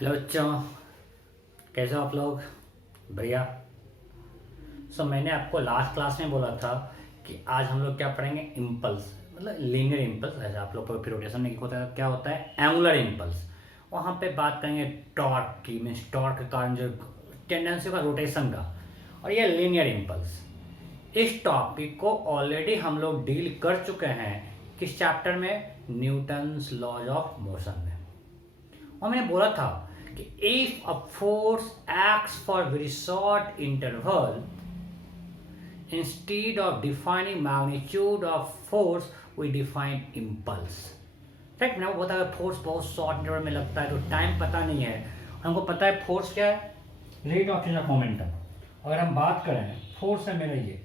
Hello बच्चों, कैसे हो आप लोग? बढ़िया। मैंने आपको लास्ट क्लास में बोला था कि आज हम लोग क्या पढ़ेंगे, इम्पल्स, मतलब लीनियर इम्पल्स। ऐसे आप लोग को फिर रोटेशन में क्या होता है, एंगुलर इम्पल्स। वहाँ पे बात करेंगे टॉर्क की, मीन्स टॉर्क के कारण जो टेंडेंसी का रोटेशन का, और ये लीनियर इम्पल्स। इस टॉपिक को ऑलरेडी हम लोग डील कर चुके हैं किस चैप्टर में, न्यूटन्स लॉज ऑफ मोशन में। और मैंने बोला था कि if a force acts for very short interval, instead of defining magnitude of force we define impulse। Right, मैंने आपको बताया फोर्स बहुत शॉर्ट इंटरवल में लगता है तो टाइम पता नहीं है, हमको पता है फोर्स क्या है, rate of change of momentum. अगर हम बात करें फोर्स है मेरा ये,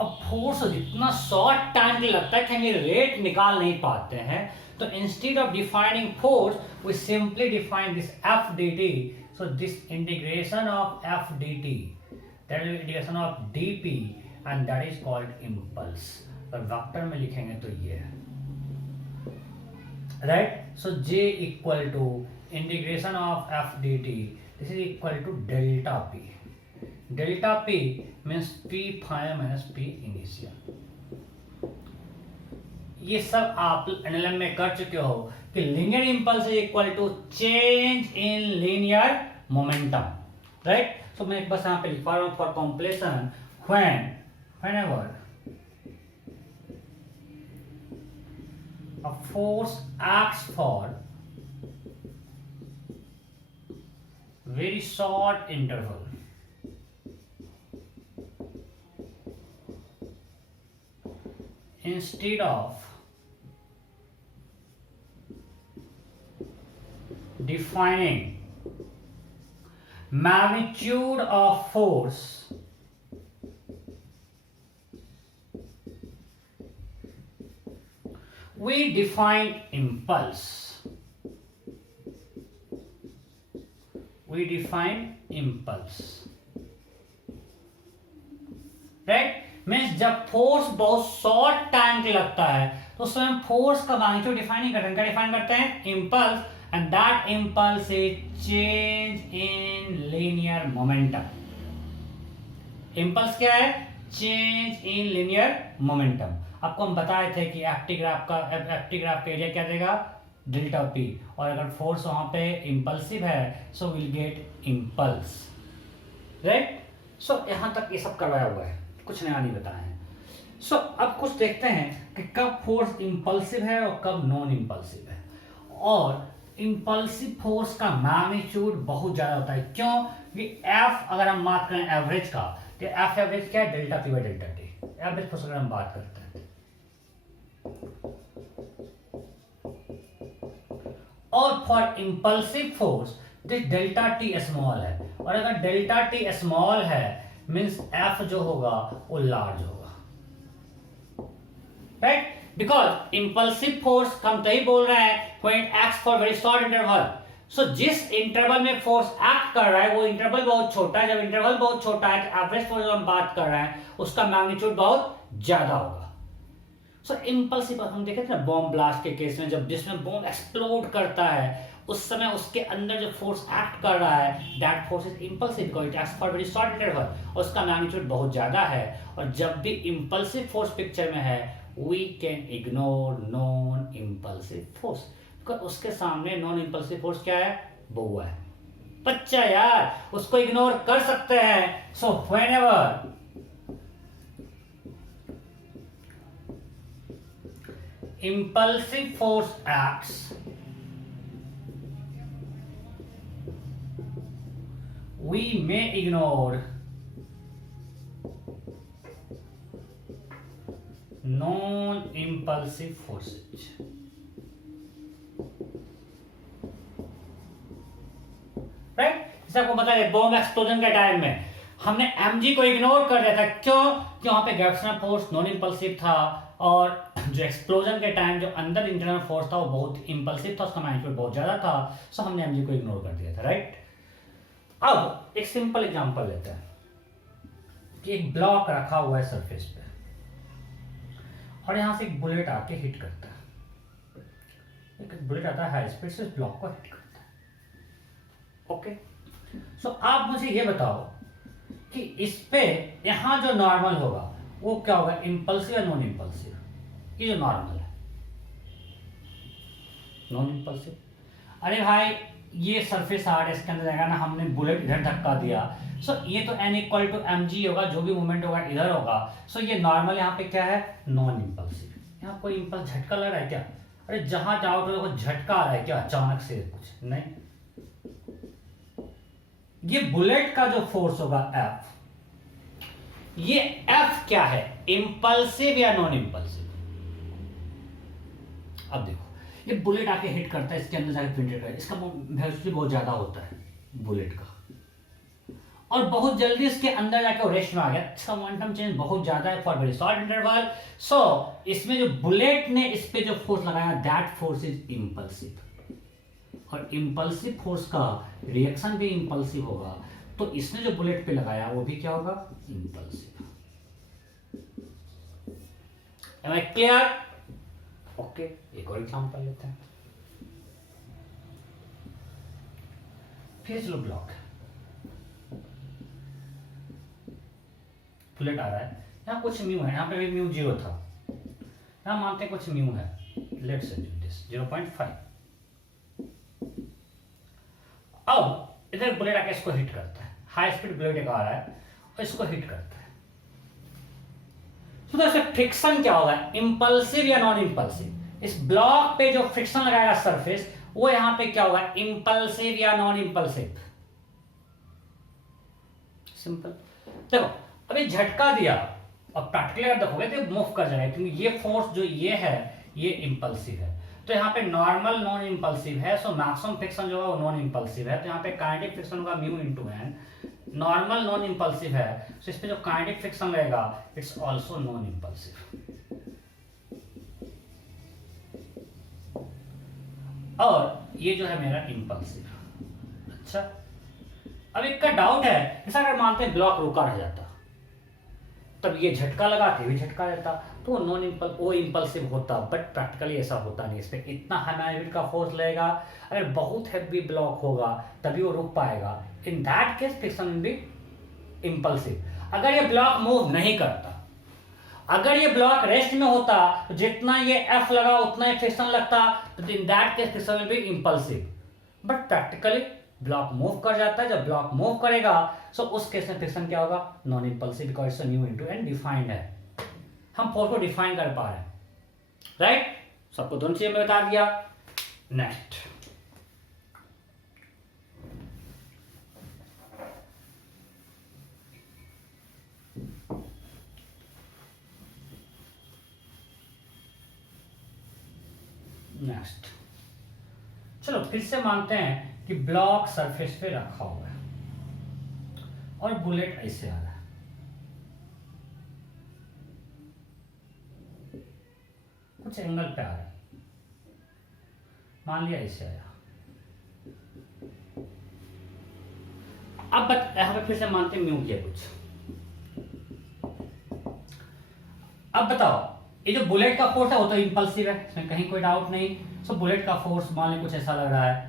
अब फोर्स जितना शॉर्ट टाइम के लगता है कि हम ये रेट निकाल नहीं पाते हैं, तो instead of defining force we simply define this F D T. So this integration of F D T, that is integration of D P, and that is called impulse. अगर वेक्टर में लिखेंगे तो ये है, right. So J equal to integration of F D T, this is equal to delta P. Delta P means P final minus P initial. ये सब आप NLM में कर चुके हो कि linear impulse is equal to change in linear momentum, right. So मैं बस यहां पे लिखा रहा हूं for completion, whenever a force acts for very short interval, instead of defining magnitude of force we define impulse. We define impulse, right? Means जब force बहुत short time के लगता है तो उसमें हम फोर्स का मैग्नीट्यूड डिफाइन नहीं करते हैं, क्या डिफाइन करते हैं, impulse, and that impulse is change in linear momentum. Impulse क्या है, चेंज इन लीनियर मोमेंटम। आपको हम बताए थे कि एफ टी ग्राफ का एरिया क्या देगा, डेल्टा पी, और अगर फोर्स वहां पे इम्पल्सिव है so will get impulse, right. So यहां तक ये सब करवाया हुआ है, कुछ नया नहीं बताया है। सो अब कुछ देखते हैं कि कब फोर्स इंपल्सिव है और कब नॉन इंपल्सिव है। और इंपल्सिव फोर्स का मैग्नीट्यूड बहुत ज्यादा होता है, क्यों कि एफ अगर हम बात करें एवरेज का, तो एफ एवरेज क्या है, delta P by delta T, average force अगर हम बात करते हैं। और for impulsive force this delta T small है, और अगर डेल्टा टी स्मॉल है मीन्स एफ जो होगा वो लार्ज होगा, राइट। बिकॉज इंपल्सिव फोर्स हम तभी बोल रहे हैं when it acts for very short interval। सो जिस इंटरवल में फोर्स एक्ट कर रहा है वो इंटरवल बहुत छोटा है। जब इंटरवल बहुत छोटा है तो एवरेज फोर्स जो हम बात कर रहे हैं उसका मैग्नीट्यूड बहुत ज्यादा होगा। सो इम्पल्सिव हम देखे थे ना बॉम्ब ब्लास्ट के केस में, जब जिसमें बॉम्ब एक्सप्लोड करता है उस समय उसके अंदर जो फोर्स एक्ट कर रहा है that force is impulsive because it acts for very short interval, और उसका मैग्नीट्यूड बहुत ज्यादा है। और जब भी इंपल्सिव फोर्स पिक्चर में है we can ignore non impulsive force, because उसके सामने नॉन इंपल्सिव फोर्स क्या है, बउआ है, बच्चा यार, उसको इग्नोर कर सकते हैं। So whenever impulsive force acts, we may ignore non-impulsive forces, right. जैसे आपको पता है बॉम्ब एक्सप्लोजन के टाइम में हमने mg को इग्नोर कर दिया था, क्यों कि वहां पे ग्रेविटेशनल फोर्स नॉन इंपल्सिव था, और जो एक्सप्लोजन के टाइम जो अंदर इंटरनल फोर्स था वो बहुत इंपल्सिव था, उसका मैग्नीट्यूड बहुत ज्यादा था। सो हमने mg को इग्नोर कर दिया था, राइट। अब एक सिंपल एग्जांपल लेते हैं कि एक ब्लॉक रखा हुआ है सरफेस पे और यहां से एक बुलेट आके हिट करता है। एक बुलेट आता है हाई स्पीड से, इस ब्लॉक को हिट करता है। ओके, सो आप मुझे ये बताओ कि इस पे यहां जो नॉर्मल होगा वो क्या होगा, इंपल्सिव या नॉन इंपल्सिव? ये जो नॉर्मल है नॉन इंपल्सिव। अरे भाई ये सरफेस हार्ड है, इसके अंदर जाएगा ना, हमने बुलेट इधर धक्का दिया, सो ये तो n इक्वल टू mg होगा, जो भी मूवमेंट होगा इधर होगा, सो ये नॉर्मल यहाँ पे क्या है, नॉन इंपल्सिव। यहाँ कोई इंपल्स झटका लग रहा है क्या? अरे जहां जाओ तो देखो झटका आ रहा है क्या अचानक से? कुछ नहीं। ये बुलेट का जो फोर्स होगा F, ये F क्या है, इंपल्सिव या नॉन इंपल्सिव? अब देखो ये बुलेट आके हिट करता है, इसके अंदर जाके पेनिट्रेट है, इसका वेलोसिटी बहुत ज्यादा होता है बुलेट का, और बहुत जल्दी इसके अंदर जाके रेस्ट में आ गया। अच्छा, मोमेंटम चेंज बहुत ज्यादा है फॉर वेरी शॉर्ट इंटरवल। सो इसमें जो बुलेट ने इस पे जो फोर्स लगाया, दैट फोर्स इज इंपल्सिव, और इंपल्सिव फोर्स का रिएक्शन भी इंपल्सिव होगा, तो इसने जो बुलेट पे लगाया वो भी क्या होगा, impulsive. Am I clear? Okay, एक और एग्जांपल लेते हैं। फिर चलो ब्लॉक, बुलेट आ रहा है, यहाँ कुछ म्यू है, यहाँ पे भी म्यू 0 था, यहाँ मानते हैं कुछ म्यू है, लेट्स अज्यूम दिस 0.5। अब इधर बुलेट आके इसको हिट करता है, हाई स्पीड बुलेट एक आ रहा है और इसको हिट करता है, तो इससे फ्रिक्शन क्या होगा, इंपल्सिव या नॉन इंपल्सिव? इस ब्लॉक पे जो फ्रिक्शन लगाएगा सरफेस, वो यहां पे क्या होगा, इंपल्सिव या नॉन इंपल्सिव? सिंपल। देखो अभी झटका दिया, अब प्रैक्टिकली अगर देखोगे तो मूव कर जाएगा, क्योंकि ये फोर्स जो ये है ये इंपल्सिव है, तो यहाँ पे नॉर्मल नॉन इंपल्सिव है, सो मैक्सिमम फ्रिक्शन जो है वो नॉन इंपल्सिव है, तो यहाँ पे काइनेटिक फ्रिक्शन होगा mu into N. Normal non impulsive है, सो इस पे जो काइनेटिक फ्रिक्शन रहेगा इट्स आल्सो नॉन इंपल्सिव। और ये जो है मेरा इंपल्सिव। अच्छा, अब एक का डाउट है, ऐसा अगर मानते हैं ब्लॉक रुका रह जाता, तब ये झटका लगाते हुए झटका रहता, तो नॉन इंपल्स वो इंपल्सिव होता, बट प्रैक्टिकली ऐसा होता नहीं। इस पे इतना हाइमेरिड का फोर्स लगेगा, अगर बहुत हैवी ब्लॉक होगा तभी वो रुक पाएगा, in that case friction will B impulsive. अगर ये ब्लॉक मूव नहीं करता, अगर ये ब्लॉक रेस्ट में होता, तो जितना ये F लगा उतना ही फ्रिक्शन लगता, तो in that case friction will B impulsive. But practically block move कर जाता है, जब ब्लॉक मूव करेगा सो उस केस में फ्रिक्शन क्या होगा, non impulsive, because it's mu into N defined है, हम फोर्स को डिफाइन कर पा रहे हैं, राइट? सबको दोनों चीजें मैं बता दिया। नेक्स्ट, चलो फिर से मानते हैं कि ब्लॉक सरफेस पे रखा हुआ है और बुलेट ऐसे आ रहा है, कुछ एंगल पे आ रहा है, मान लिया ऐसे आया। अब यहां पे फिर से मानते हैं म्यू किया कुछ। अब बताओ, ये जो बुलेट का फोर्स है वो तो इंपल्सिव है, इसमें कहीं कोई डाउट नहीं। सो बुलेट का फोर्स मान लें कुछ ऐसा लग रहा है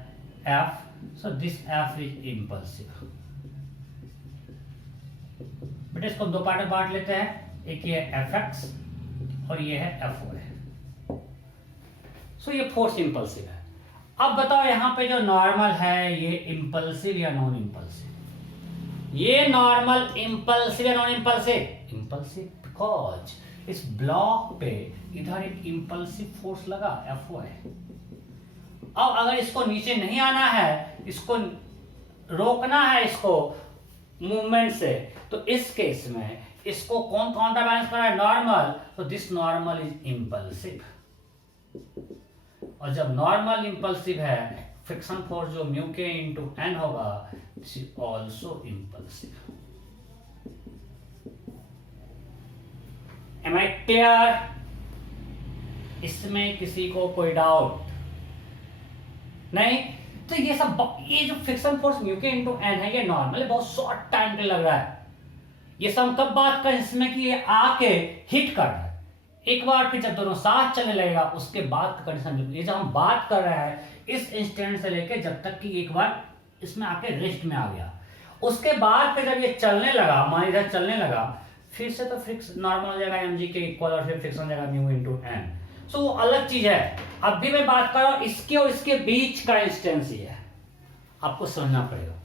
F, so this F is impulsive. बेटा इसको दो पार्ट में बांट लेते हैं, एक ये Fx और ये है Fy। सो ये फोर्स इंपल्सिव है। अब बताओ यहाँ पे जो नॉर्मल है ये इंपल्सिव या नॉन इंपल्सिव? ये नॉर्मल इंपल्सिव या नॉन इंपल्सिव? इंपल्सिव, बिकॉज इस ब्लॉक पे इधर एक इंपल्सिव फोर्स लगा Fy। अब अगर इसको नीचे नहीं आना है, इसको रोकना है, इसको मूवमेंट से, तो इस केस में इसको कौन काउंटर बैलेंस कर रहा है, नॉर्मल, तो दिस नॉर्मल इज इंपल्सिव। और जब नॉर्मल इंपल्सिव है, फ्रिक्शन फोर्स जो म्यू के इंटू एन होगा, this is also impulsive. Am I clear? इसमें किसी को कोई डाउट नहीं? तो ये सब, ये जो फ्रिक्शन फोर्स म्यू के इंटू एन है, ये नॉर्मल बहुत शॉर्ट टाइम के लग रहा है। ये सब कब बात करें इसमें कि ये आके हिट कर रहा है, एक बार फिर जब दोनों साथ चलने लगेगा उसके बाद का कंडीशन, ये जब हम बात कर रहे हैं इस इंस्टेंट से लेके जब तक कि एक बार इसमें आके रेस्ट में आ गया, उसके बाद फिर जब ये चलने लगा, मान इधर चलने लगा, फिर से तो फिक्स नॉर्मल हो जाएगा mg के इक्वल और फिर फ्रिक्शन हो जाएगा म्यू इनटू एन। सो वो अलग चीज है। अब भी मैं बात कर रहा हूं इसके और इसके बीच का इंस्टेंस ही है, आपको समझना पड़ेगा।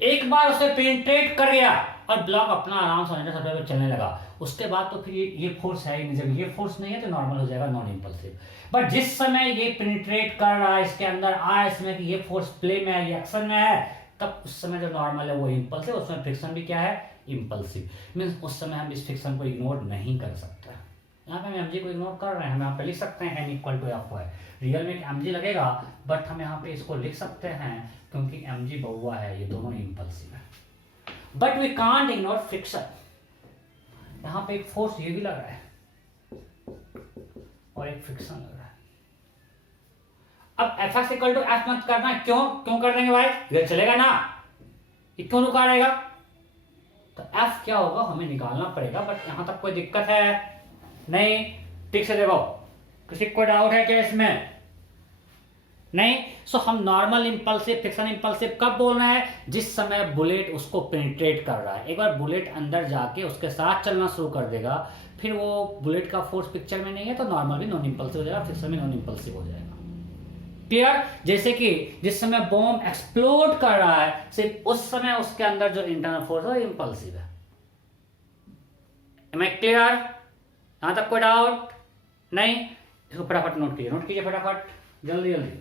एक बार उसे पेनिट्रेट कर गया और ब्लॉक अपना आराम से सबसे पे चलने लगा, उसके बाद तो फिर ये फोर्स है ही नहीं। जब ये फोर्स नहीं है तो नॉर्मल हो जाएगा नॉन इंपल्सिव। बट जिस समय ये पेनिट्रेट कर रहा है, इसके अंदर आया, इसमें कि ये फोर्स प्ले में है, ये एक्शन में है, तब उस समय जो नॉर्मल है वो इंपल्सिव, उसमें फ्रिक्शन भी क्या है, इंपल्सिव। मीन्स उस समय हम इस फ्रिक्शन को इग्नोर नहीं कर सकते। यहाँ पे हम mg को इग्नोर कर रहे हैं, हम यहाँ पे लिख सकते हैं n equal to F Y. Real में mg लगेगा बट हम यहाँ पे इसको लिख सकते हैं क्योंकि mg बहुआ है, ये दोनों इंपल्सिव है। But we can't ignore friction. यहाँ पे एक फोर्स ये भी लग रहा है और एक फ्रिक्शन लग रहा है। अब F X equal to F मत करना, क्यों कर देंगे भाई, इधर चलेगा ना, ये क्यों रुका रहेगा, तो एफ क्या होगा हमें निकालना पड़ेगा। बट यहां तक कोई दिक्कत है नहीं, ठीक से देखो, किसी को डाउट है क्या इसमें, नहीं। सो हम नॉर्मल इंपल्सिव, फ्रिक्शन इंपल्सिव कब बोल रहे हैं, जिस समय बुलेट उसको पेनिट्रेट कर रहा है। एक बार बुलेट अंदर जाके उसके साथ चलना शुरू कर देगा, फिर वो बुलेट का फोर्स पिक्चर में नहीं है तो नॉर्मल भी नॉन इंपल्सिव हो जाएगा, फ्रिक्शन भी नॉन इंपल्सिव हो जाएगा। क्लियर। जैसे कि जिस समय बॉम्ब एक्सप्लोड कर रहा है, सिर्फ उस समय उसके अंदर जो इंटरनल फोर्स है इंपल्सिव है। एम आई क्लियर, यहां तक कोई डाउट नहीं। इसको फटाफट नोट कीजिए फटाफट, जल्दी जल्दी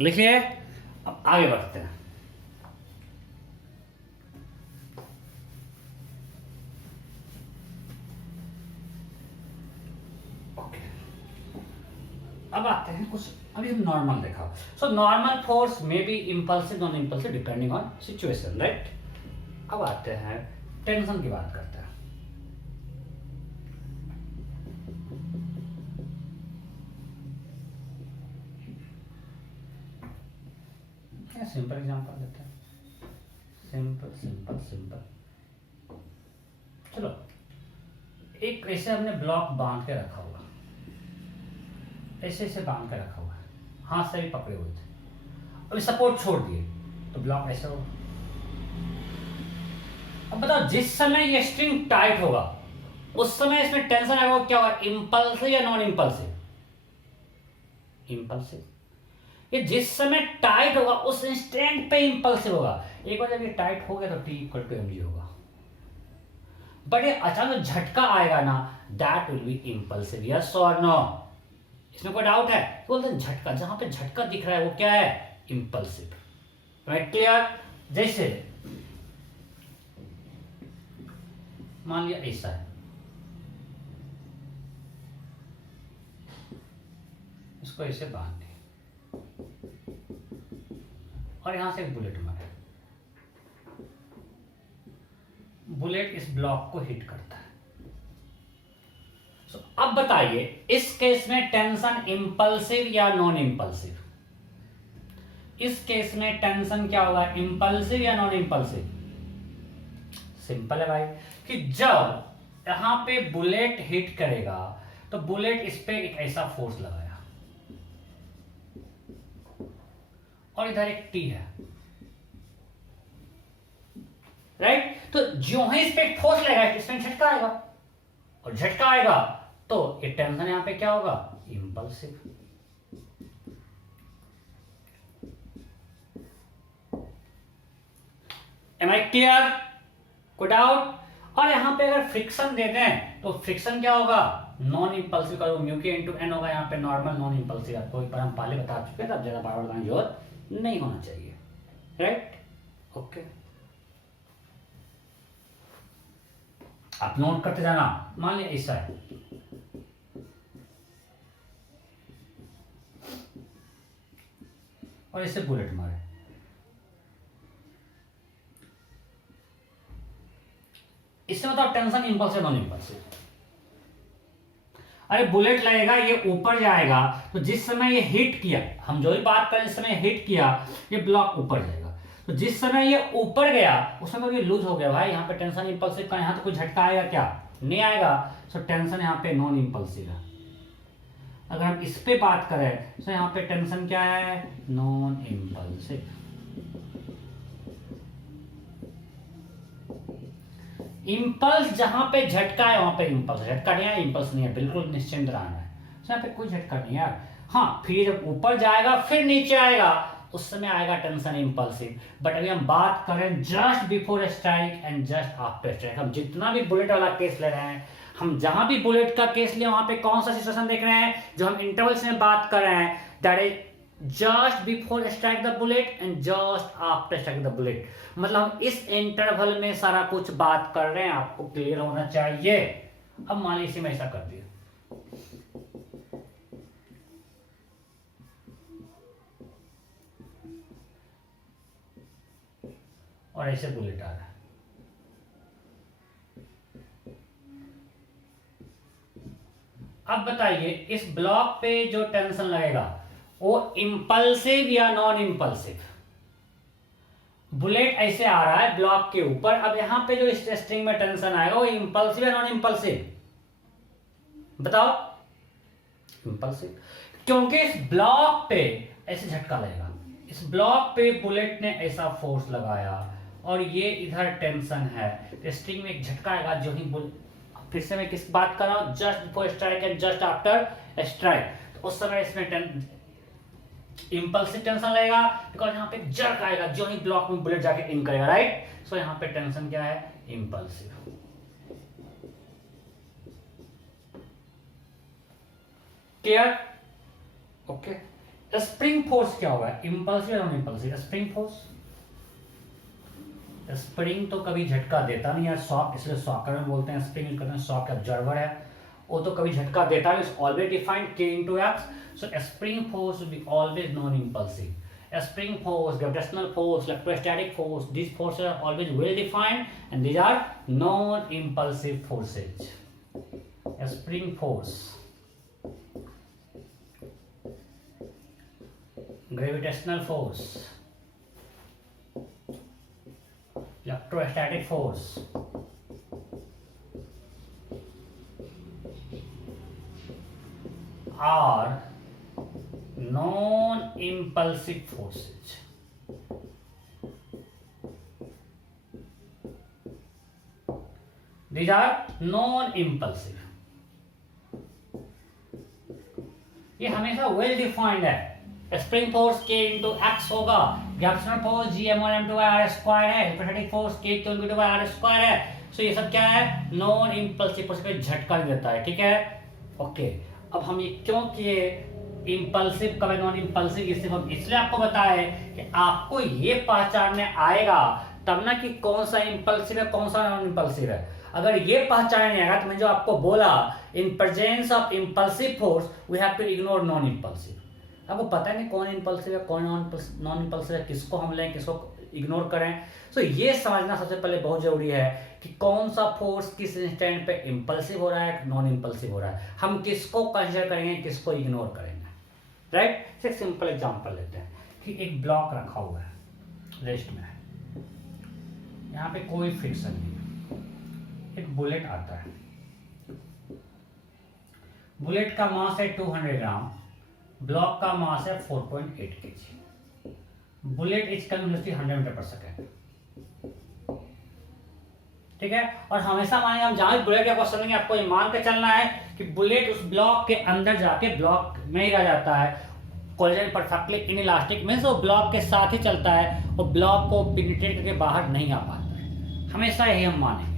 लिखिए। अब आगे बढ़ते हैं। अब आते हैं कुछ, अभी हम नॉर्मल देखा। सो नॉर्मल फोर्स में be impulsive non impulsive depending on situation, right. अब आते हैं टेंशन की बात करते हैं। सिंपल एग्जांपल देते हैं, सिंपल। चलो, एक ऐसे हमने ब्लॉक बांध के रखा हुआ, ऐसे बांध के रखा हुआ है, हाथ से भी पकड़े हुए थे, अभी सपोर्ट छोड़ दिए तो ब्लॉक ऐसे होगा। अब बताओ, जिस समय ये स्ट्रिंग टाइट होगा उस समय इसमें टेंशन आएगा, क्या होगा, इंपल्सिव या नॉन इंपल्सिव, इंपल्सिव। ये जिस समय टाइट होगा उस इंस्टेंट पे इंपल्सिव होगा। एक बार जब ये टाइट हो गया तो T इक्वल टू mg होगा। बट ये अचानक झटका आएगा ना, that will B impulsive, yes और नो। इसमें कोई डाउट है, बोलते हैं झटका, जहां पे झटका दिख रहा है वो क्या है, इंपल्सिव, राइट। क्लियर। जैसे मान लिया ऐसा है, इसको ऐसे बांध दिया और यहां से एक बुलेट मारे, बुलेट इस ब्लॉक को हिट करता है। So, अब बताइए इस केस में टेंशन इंपल्सिव या नॉन इंपल्सिव, इस केस में टेंशन क्या होगा, इंपल्सिव या नॉन इंपल्सिव। सिंपल है भाई, कि जब यहां पे बुलेट हिट करेगा तो बुलेट इस पे एक ऐसा फोर्स लगाया और इधर एक टी है, राइट। तो जो ही इस पे एक फोर्स लगेगा इसमें झटका आएगा, और झटका आएगा तो ये टेंशन यहां पे क्या होगा, इंपल्सिव। एम आई क्लियर, कोई डाउट। और यहां पे अगर फ्रिक्शन देते हैं तो फ्रिक्शन क्या होगा, नॉन इंपल्सिव का म्यू के इनटू एन होगा, यहाँ पे नॉर्मल नॉन इंपल्सिव, आपको एक बार हम पहले बता चुके हैं, तब ज्यादा बार बार बताने की जरूरत नहीं होना चाहिए, राइट। ओके, आप नोट करते जाना। मान लिया ऐसा है, और इसे बुलेट मारे, इससे मतलब टेंशन इंपल्सिव नॉन इंपल्सिव। अरे बुलेट लगेगा, ये ऊपर जाएगा, तो जिस समय ये हिट किया, हम जो भी बात करें, इस समय हिट किया, ये ब्लॉक ऊपर जाएगा। तो जिस समय ये ऊपर गया उस समय ये लूज हो गया भाई, यहाँ पे टेंशन इंपल्सिव का, यहाँ तो कोई झटका आएगा क्या, नहीं आएगा। सो टेंशन यहाँ पे नॉन इंपल्सिव है। अगर हम इस पे बात करें तो यहाँ पे टेंशन क्या है, नॉन इंपल्सिव। इंपल्स जहां पे झटका है वहां पे इंपल्स, झटका नहीं है, इंपल्स नहीं है, बिल्कुल निश्चिंत रहना है। तो यहाँ पे कोई झटका नहीं है। हाँ, फिर जब ऊपर जाएगा फिर नीचे आएगा उस समय आएगा टेंशन इंपल्सिव। बट अभी हम बात करें just before strike and just after strike, हम जितना भी बुलेट वाला केस ले रहे हैं, हम जहां भी बुलेट का केस लिए वहां पे कौन सा सिचुएशन देख रहे हैं, जो हम इंटरवल्स में बात कर रहे हैं, that is just before strike the bullet and just after strike the bullet. मतलब हम इस इंटरवल में सारा कुछ बात कर रहे हैं, आपको क्लियर होना चाहिए। अब मान लीजिए मैं ऐसा कर दिया, और ऐसे बुलेट आ रहा है, अब बताइए इस ब्लॉक पे जो टेंशन लगेगा वो इंपल्सिव या नॉन इंपल्सिव। बुलेट ऐसे आ रहा है ब्लॉक के ऊपर, अब यहां पे जो इस स्ट्रिंग में टेंशन आएगा वो इंपल्सिव या नॉन इंपल्सिव, बताओ। इंपल्सिव, क्योंकि इस ब्लॉक पे ऐसे झटका लगेगा, इस ब्लॉक पे बुलेट ने ऐसा फोर्स लगाया और ये इधर टेंशन है, स्ट्रिंग में एक झटका आएगा जो ही फिर से मैं किस बात कर रहा हूं, just before strike and just after strike, तो उस समय इसमें इंपल्सिव टेंशन लगेगा, बिकॉज यहाँ पे जर्क आएगा जो ही ब्लॉक में बुलेट जाके इन करेगा, राइट। सो यहाँ पे टेंशन क्या है, impulsive. Clear, okay. Spring force क्या होगा, इंपल्सिव या non impulsive. Spring force, spring तो कभी झटका देता नहीं यार, शॉक, इसलिए शॉकर में बोलते हैं, स्प्रिंग कहते हैं शॉक ऑब्जर्वर है, वो तो कभी झटका देता है, it's always defined K into X, so a spring force will be always non-impulsive. A spring force, gravitational force, electrostatic force, these forces are always well defined and these are non-impulsive forces. A spring force, gravitational force, electrostatic force, are non-impulsive forces. These are non-impulsive. ये हमेशा well defined है। Spring force K into X होगा, gravitational force G m1m2 r² है, electrostatic force K m2 r² है। So ये सब क्या है, नॉन इंपल्सिव फोर्स पे झटका नहीं देता है, ठीक है, ओके। अब हम ये क्यों किए, इंपल्सिव कब है, नॉन इंपल्सिव, ये सिर्फ हम इसलिए आपको बताए कि आपको ये पहचानने आएगा तब ना कि कौन सा इंपल्सिव है कौन सा नॉन इंपल्सिव है। अगर ये पहचानने नहीं आएगा तो मैं जो आपको बोला, in presence of impulsive force we have to ignore non impulsive. आपको पता नहीं कौन इंपल्सिव है कौन नॉन इंपल्सिव है, किसको हम लें किसको इग्नोर करें। सो ये समझना सबसे पहले बहुत जरूरी है कि कौन सा फोर्स किस इंस्टेंट पे इंपल्सिव हो रहा है, नॉन इंपल्सिव हो रहा है, हम किसको कंसीडर करेंगे किसको इग्नोर करेंगे, राइट। एक सिंपल एग्जांपल लेते हैं कि एक ब्लॉक रखा हुआ है रेस्ट में, यहाँ पे कोई फ्रिक्शन नहीं, एक बुलेट आता है, बुलेट का मास है 200 ग्राम, ब्लॉक का मास है 4.8 kg, bullet is coming velocity 100 metre पर सेकेंड, ठीक है। और हमेशा मानेंगे हम जहां बुलेट का क्वेश्चन लेंगे आपको ये मान के चलना है कि बुलेट उस ब्लॉक के अंदर जाके ब्लॉक में ही रह जाता है, कोलिजन परफेक्टली इनइलास्टिक मींस वो ब्लॉक के साथ ही चलता है, वो ब्लॉक को पेनिट्रेट करके बाहर नहीं आ पाता है, हमेशा यही हम मानेंगे।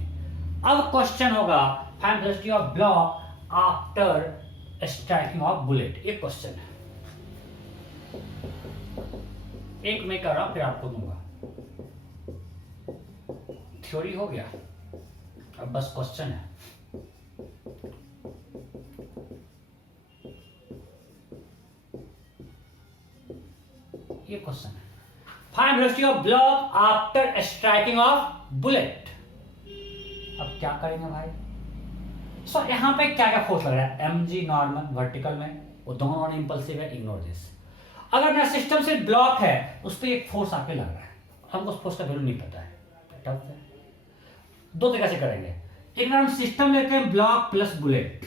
अब क्वेश्चन होगा find velocity of block after striking off bullet, ये क्वेश्चन है, एक मैं कर रहा हूं फिर आपको दूंगा, थ्योरी हो गया, अब बस क्वेश्चन है। ये क्वेश्चन है, find velocity of block after striking off bullet. अब क्या करेंगे भाई, सो यहां पे क्या क्या फोर्स लग रहा है, mg नॉर्मल वर्टिकल में, वो दोनों नॉन इंपल्सिव है, इग्नोर दिस। अगर मेरा सिस्टम से ब्लॉक है उस पर एक फोर्स आके लग रहा है, हमको उस फोर्स का वैल्यू नहीं पता है, टफ है। दो तरीके से करेंगे, एक हम सिस्टम लेते हैं ब्लॉक प्लस बुलेट।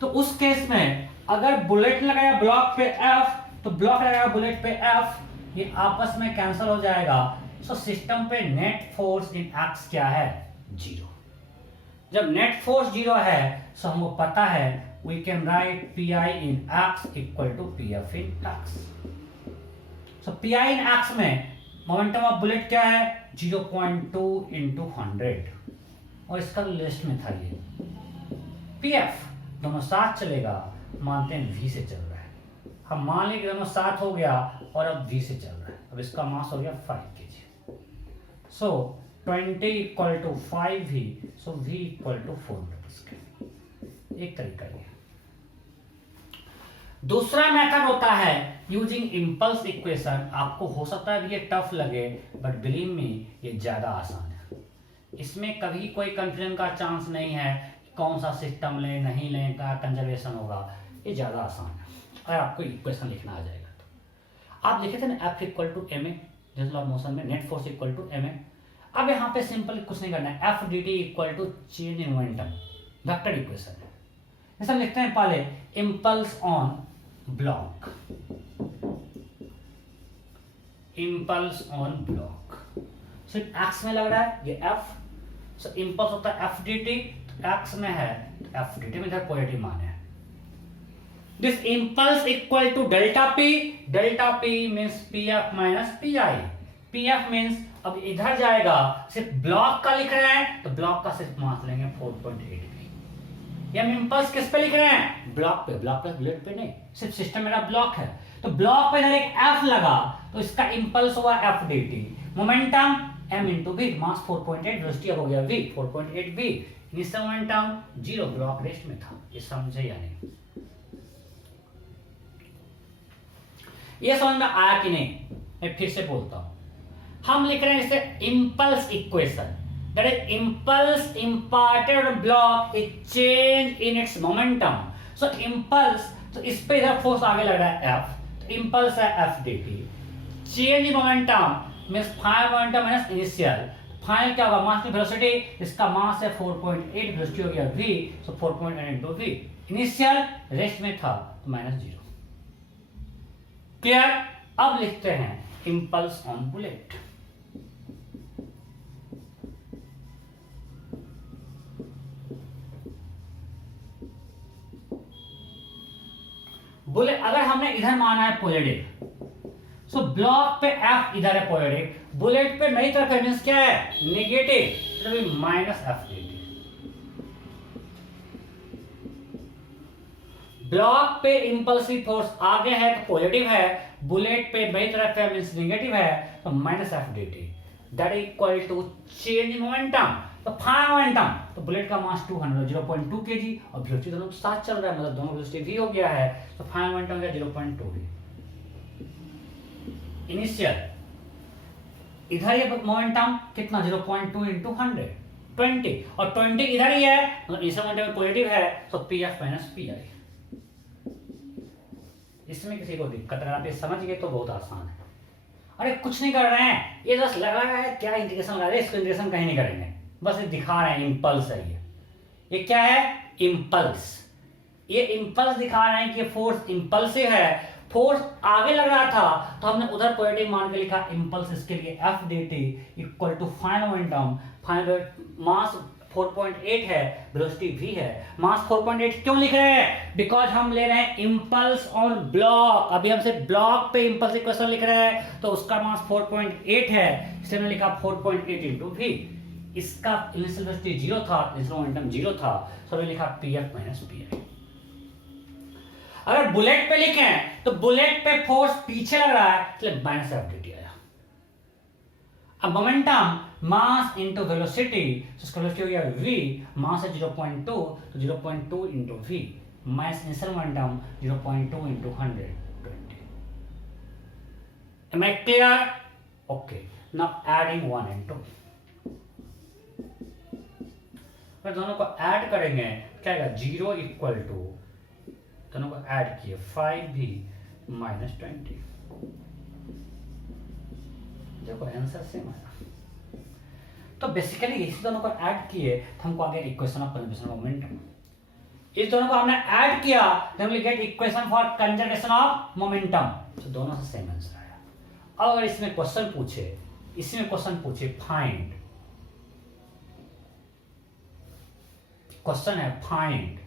तो उस केस में अगर बुलेट लगाया ब्लॉक पे F, तो ब्लॉक लगाया बुलेट पे F, ये आपस में कैंसिल हो जाएगा। सो सिस्टम पे नेट फोर्स इन एक्स क्या है? जीरो। जब नेट फोर्स जीरो है सो हमको पता है we can write PI in X equal to PF in X. So PI in X में मोमेंटम ऑफ बुलेट क्या है? 0.2 इंटू 100, और इसका लिस्ट में था ये PF। दोनों साथ चलेगा, मानते हैं V से चल रहा है, हम मान लें कि दोनों साथ हो गया और अब V से चल रहा है। अब इसका मास हो गया 5 kg। So 20 equal to 5V, so V equal to 4 metre. एक तरीका ये। दूसरा मेथड होता है यूजिंग इंपल्स इक्वेशन। आपको हो सकता है ये टफ लगे, बट बिलीव मी ये ज्यादा आसान है। इसमें कभी कोई कंफ्यूजन का चांस नहीं है, कौन सा सिस्टम लें नहीं लें, का कंजर्वेशन होगा। ये ज्यादा आसान है अगर आपको इक्वेशन लिखना आ जाएगा तो। आप लिखे थे ना F equal to M A, law of motion में net force equal to M A. अब यहाँ पे सिंपल कुछ नहीं करना है, F dt equal to change in momentum, vector equation है। जैसे हम लिखते हैं पहले impulse on block, impulse on block सिर्फ एक्स में लग रहा है ये F। सो इम्पल्स होता है F dt, एक्स में है F dt में इधर पॉजिटिव मान है। This impulse equal to delta P means PF minus PI। PF means अब इधर जाएगा, सिर्फ ब्लॉक का लिख रहे हैं तो ब्लॉक का सिर्फ मास लेंगे 4.8। हम इम्पल्स किस पे लिख रहे हैं? ब्लॉक पे, ब्लॉक प्लस बुलेट पे नहीं, सिर्फ सिस्टम मेरा ब्लॉक है तो ब्लॉक पे इधर एक F लगा तो इसका इम्पल्स हुआ F dt। Momentum m into v, मास 4.8, वेलोसिटी हो गया v 4.8 v। Initial momentum 0, block rest में था। ये समझे या नहीं? ये समझ में आया कि नहीं? मैं फिर से बोलता हूं, हम लिख रहे हैं इसे impulse equation, that is impulse imparted block is change in its momentum. So impulse, तो इस पे इधर फोर्स आगे लग रहा है F, तो इंपल्स है F dt। Change in momentum means final momentum minus initial. Final क्या होगा? मास की वेलोसिटी, इसका मास है 4.8, वेलोसिटी हो गया v, सो 4.8 इनटू v। इनिशियल रेस्ट में था तो -0। क्लियर? अब लिखते हैं इंपल्स ऑन बुलेट। बुलेट अगर हमने इधर माना है पॉजिटिव, सो ब्लॉक पे F इधर है पॉजिटिव, बुलेट पे नई तरफ है मींस क्या है? नेगेटिव, तो माइनस F dt। ब्लॉक पे इंपल्सिव फोर्स आगे है तो पॉजिटिव है, बुलेट पे नई तरफ है मींस नेगेटिव है तो minus F dt। That equal to change in momentum. तो फाइनल मोमेंटम, तो बुलेट का मास 200 0.2 kg और वेलोसिटी दोनों साथ चल रहा है, मतलब दोनों वेलोसिटी v हो गया है, तो फाइनल मोमेंटम हो गया 0.2 v। इनिशियल इधर ये मोमेंटम कितना? 0.2 इंटू 100, 20, और 20 इधर ही है मतलब इस मोमेंटम पॉजिटिव है तो PF माइनस PI। इसमें किसी को दिक्कत अगर आप ये समझ गए तो बहुत आसान है। अरे कुछ नहीं कर रहे हैं, ये बस लगा रहा है क्या इंटीग्रेशन लगा रहे हैं, इसको इंटीग्रेशन कहीं नहीं करेंगे, बस ये दिखा रहे हैं इंपल्स है ये क्या है? इंपल्स। ये इंपल्स दिखा रहे हैं कि फोर्स इंपल्सिव है, फोर्स आगे लग रहा था तो हमने उधर पॉजिटिव मान के लिखा इंपल्स। इसके लिए F dt equal to final momentum, final mass 4.8 है, वेलोसिटी v है। मास 4.8 क्यों लिख रहे हैं? बिकॉज हम ले रहे हैं इंपल्स ऑन ब्लॉक। अभी हमसे ब्लॉक पे इंपल्स इक्वेशन लिख रहे हैं तो उसका मास 4.8 है, इसलिए हमने लिखा 4.8 इंटू v। इसका इनिशियल वेलोसिटी 0 था, इनिशियल मोमेंटम 0 था, तो हमने लिखा PF माइनस PI। अगर बुलेट पे लिखें तो बुलेट पे फोर्स पीछे लग रहा है इसलिए माइनस F dt आया। अब मोमेंटम मास इंटू वेलोसिटी, तो वेलोसिटी हो गया v, मास है 0.2 तो 0.2 into v, minus initial momentum 0.2 into 100, 20। Am I clear? Okay. Now adding 1 and 2. दोनों को ऐड करेंगे क्या आएगा? 0 इक्वल टू दोनों को ऐड किए 5v माइनस 20। देखो आंसर सेम आया। तो बेसिकली इस दोनों को ऐड किए तो हमको आ गया equation of conservation of momentum. इस दोनों को हमने ऐड किया तो हम will get equation for conservation of momentum. तो दोनों से सेम आंसर आया। अब अगर इसमें क्वेश्चन पूछे फाइंड, क्वेश्चन है find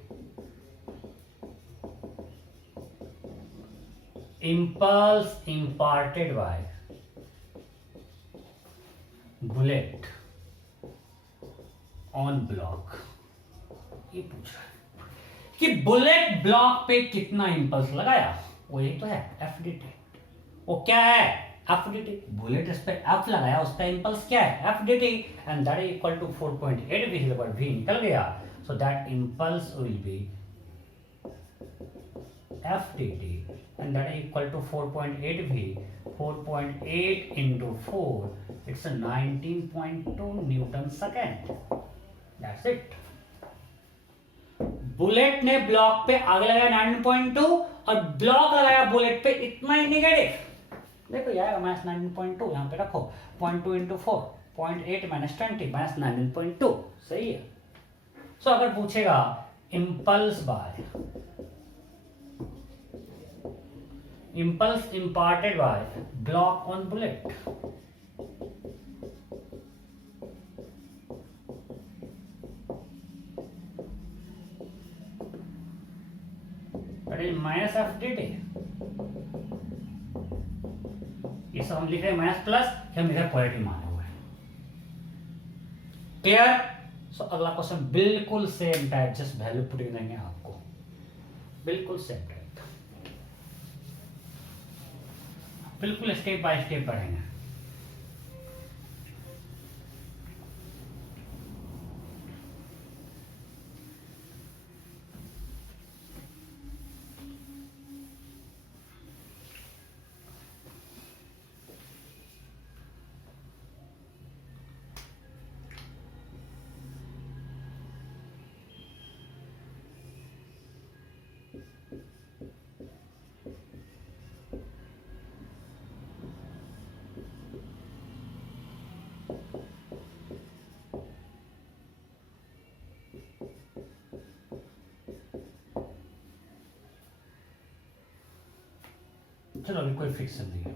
impulse imparted by bullet on block। ये पूछ रहा है कि बुलेट ब्लॉक पे कितना इंपल्स लगाया, वो यही तो है एफडीटी। वो क्या है एफडीटी, बुलेट इस पे एफ लगाया, उस पे इंपल्स क्या है FDT, and that is equal to 4.8 V निकल गया। So that impulse will be FDT and that is equal to 4.8 V, 4.8 into 4, it's a 19.2 Newton second. That's it. Bullet ने ब्लॉक पे आगे लगाया 9.2 और ब्लॉक लगाया बुलेट पे इतना ही नेगेटिव। देखो यार माइनस 9.2 यहाँ पे रखो, 0.2 into 4, 0.8 minus 20 minus 9.2 सही है। सो अगर पूछेगा impulse by impulse imparted by block on bullet, that is minus FDT। ये सब हम लिख रहे हैं माइनस प्लस, हम इधर पॉजिटिव माने हुए हैं। क्लियर। सो अगला क्वेश्चन बिल्कुल same type, just value putting देंगे आपको, बिल्कुल सेम टाइप, बिल्कुल स्टेप बाय स्टेप बढ़ेंगे। चलो अभी कोई फिक्स नहीं है।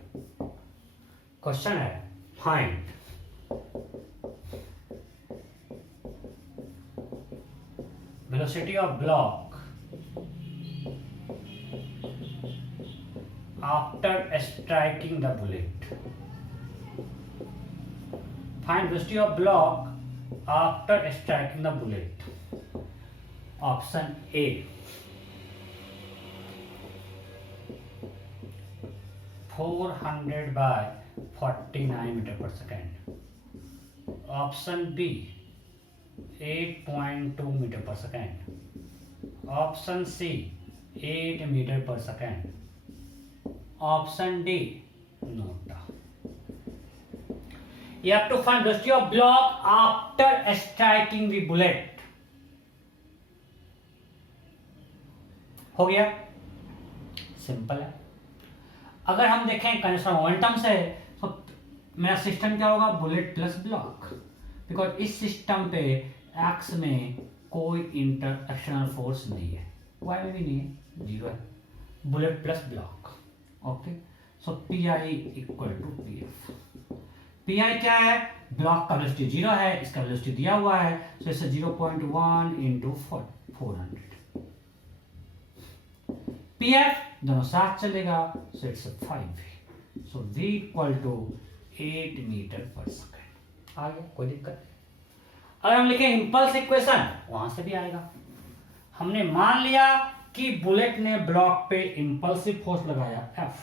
क्वेश्चन है find velocity of block after striking the bullet. Find velocity of block after striking the bullet. Option A 400 by 49 meter per second, option B 8.2 meter per second, option C 8 meter per second, option D not। You have to find velocity of block after striking the bullet। हो गया, simple है। अगर हम देखें conservation momentum से तो मेरा system क्या होगा, बुलेट प्लस ब्लॉक, बिकॉज इस सिस्टम पे एक्स में कोई एक्सटर्नल फोर्स नहीं है, वाई में भी नहीं है, जीरो है, bullet plus block. Okay, so P I equal to P F. P I क्या है, ब्लॉक का वेलोसिटी जीरो है, इसका वेलोसिटी दिया हुआ है, सो इससे 0.1 इंटू 400। पी एफ दोनों साथ चलेगा, so it's 5v, so v equal to 8 metre पर सेकेंड। आ गया, कोई दिक्कत नहीं। अगर हम लिखें इंपल्स इक्वेशन, वहां से भी आएगा। हमने मान लिया कि बुलेट ने ब्लॉक पे इंपल्सिव फोर्स लगाया F,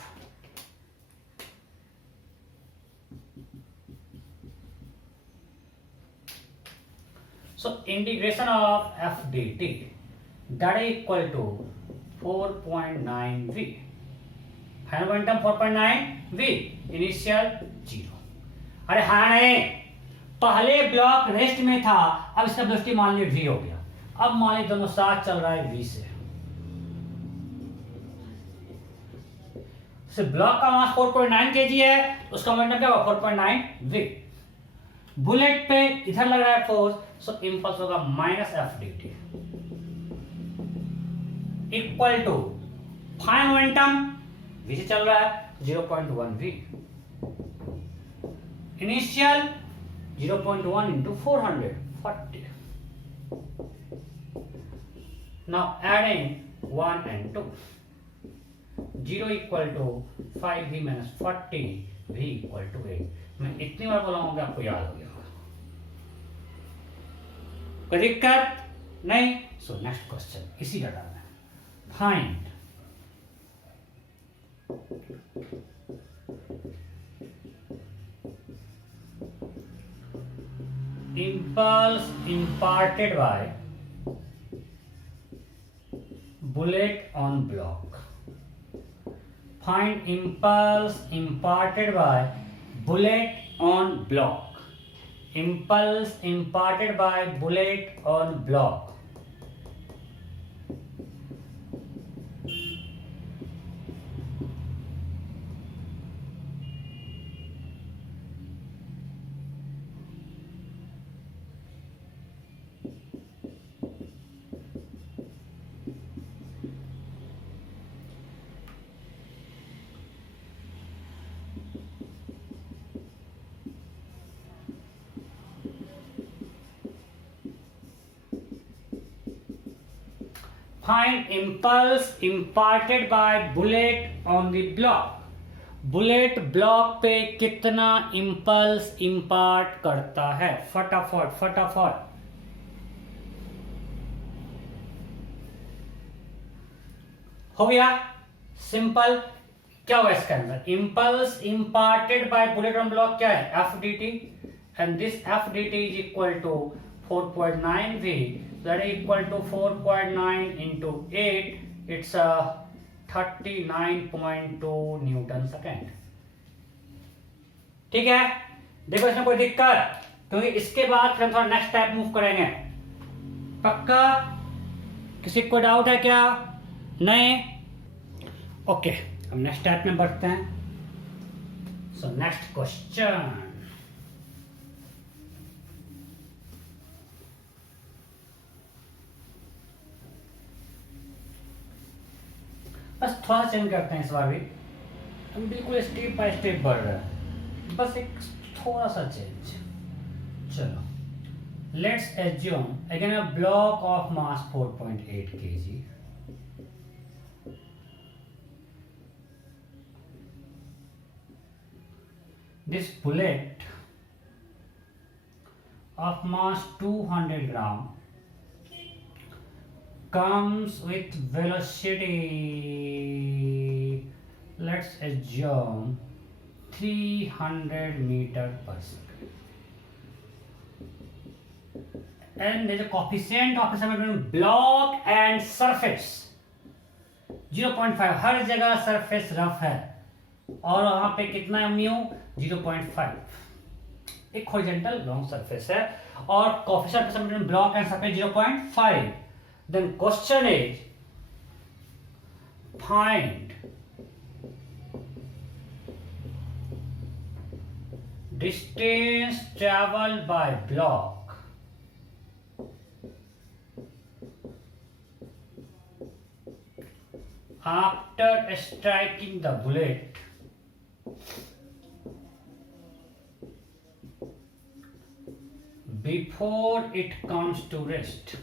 so integration of F dt that is equal to 4.9 V, final momentum 4.9 V, initial 0। अरे हाँ नहीं, पहले ब्लॉक रेस्ट में था, अब इसका वेलोसिटी मान लीजिए V हो गया। अब मान लीजिए दोनों साथ चल रहा है V से, सिर्फ ब्लॉक का मास 4.9 kg है, उसका मोमेंटम क्या होगा 4.9 v। बुलेट पे इधर लग रहा है फोर्स, सो इंपल्स होगा minus F D T equal to final momentum v से चल रहा है 0.1 v, initial 0.1 into 440. Now adding 1 and 2. 0 equal to 5v minus 40, v equal to 8. मैं इतनी बार बोलाऊंगा कि आपको याद हो गया होगा। कोई दिक्कत नहीं? सो नेक्स्ट क्वेश्चन इसी का डालना है। Find impulse imparted by bullet on block. Find impulse imparted by bullet on block. Impulse imparted by bullet on block. Find impulse imparted by bullet on the block. Bullet block पे कितना impulse इंपार्ट करता है? फटाफट फटाफट। हो गया simple. क्या हुआ इसके अंदर? Impulse imparted by bullet on block क्या है? F D T, and this F D T is equal to 4.9 v, that is equal to 4.9 into 8, it's a 39.2 Newton second. ठीक है, देखो इसमें कोई दिक्कत, क्योंकि इसके बाद फिर हम थोड़ा नेक्स्ट स्टेप मूव करेंगे। पक्का? किसी को डाउट है क्या? नहीं? ओके, हम नेक्स्ट स्टेप में बढ़ते हैं। सो नेक्स्ट क्वेश्चन, बस थोड़ा चेंज करते हैं इस बार भी, हम बिल्कुल स्टेप बाय स्टेप बढ़ रहे हैं, बस एक थोड़ा सा चेंज। चलो, let's assume again a block of mass 4.8 kg, this bullet of mass 200 gram comes with velocity, let's assume 300 meter per second, and there is a coefficient of the between block and surface 0.5, हर जगह surface rough है, और वहां पे कितना mu 0.5, एक horizontal long surface है, और coefficient between block and surface 0.5। Then question is find distance travel by block after striking the bullet before it comes to rest,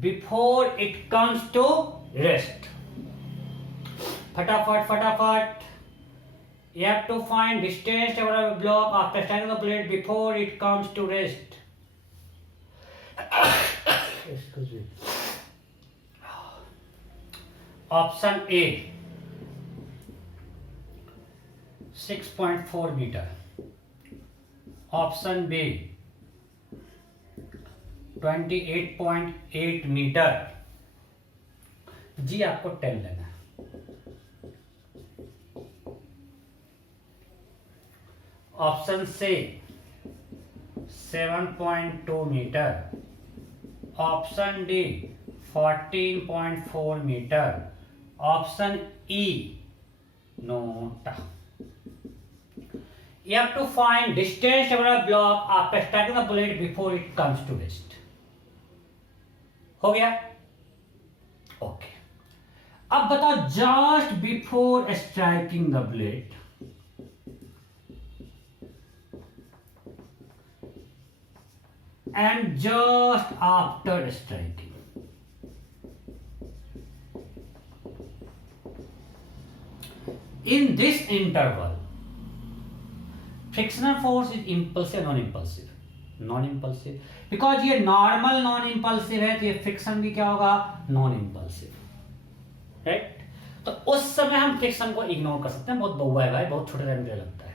before it comes to rest। फटाफट फटाफट, you have to find distance over a block after striking the blade before it comes to rest। Excuse me। Option A 6.4 metre, option B 28.8 metre, जी आपको 10 लेना है। Option C 7.2 metre, option D 14.4 metre, option E note. You have to find distance over a block after striking the bullet before it comes to rest. हो गया? Okay. अब बताओ, just before striking the bullet and just after striking, in this interval frictional force is impulsive non impulsive? Non impulsive, because ये normal non impulsive है तो ये friction भी क्या होगा? Non impulsive, right. तो उस समय हम फ्रिक्शन को इग्नोर कर सकते हैं, बहुत बहुआ है भाई, बहुत छोटे टाइम पे लगता है।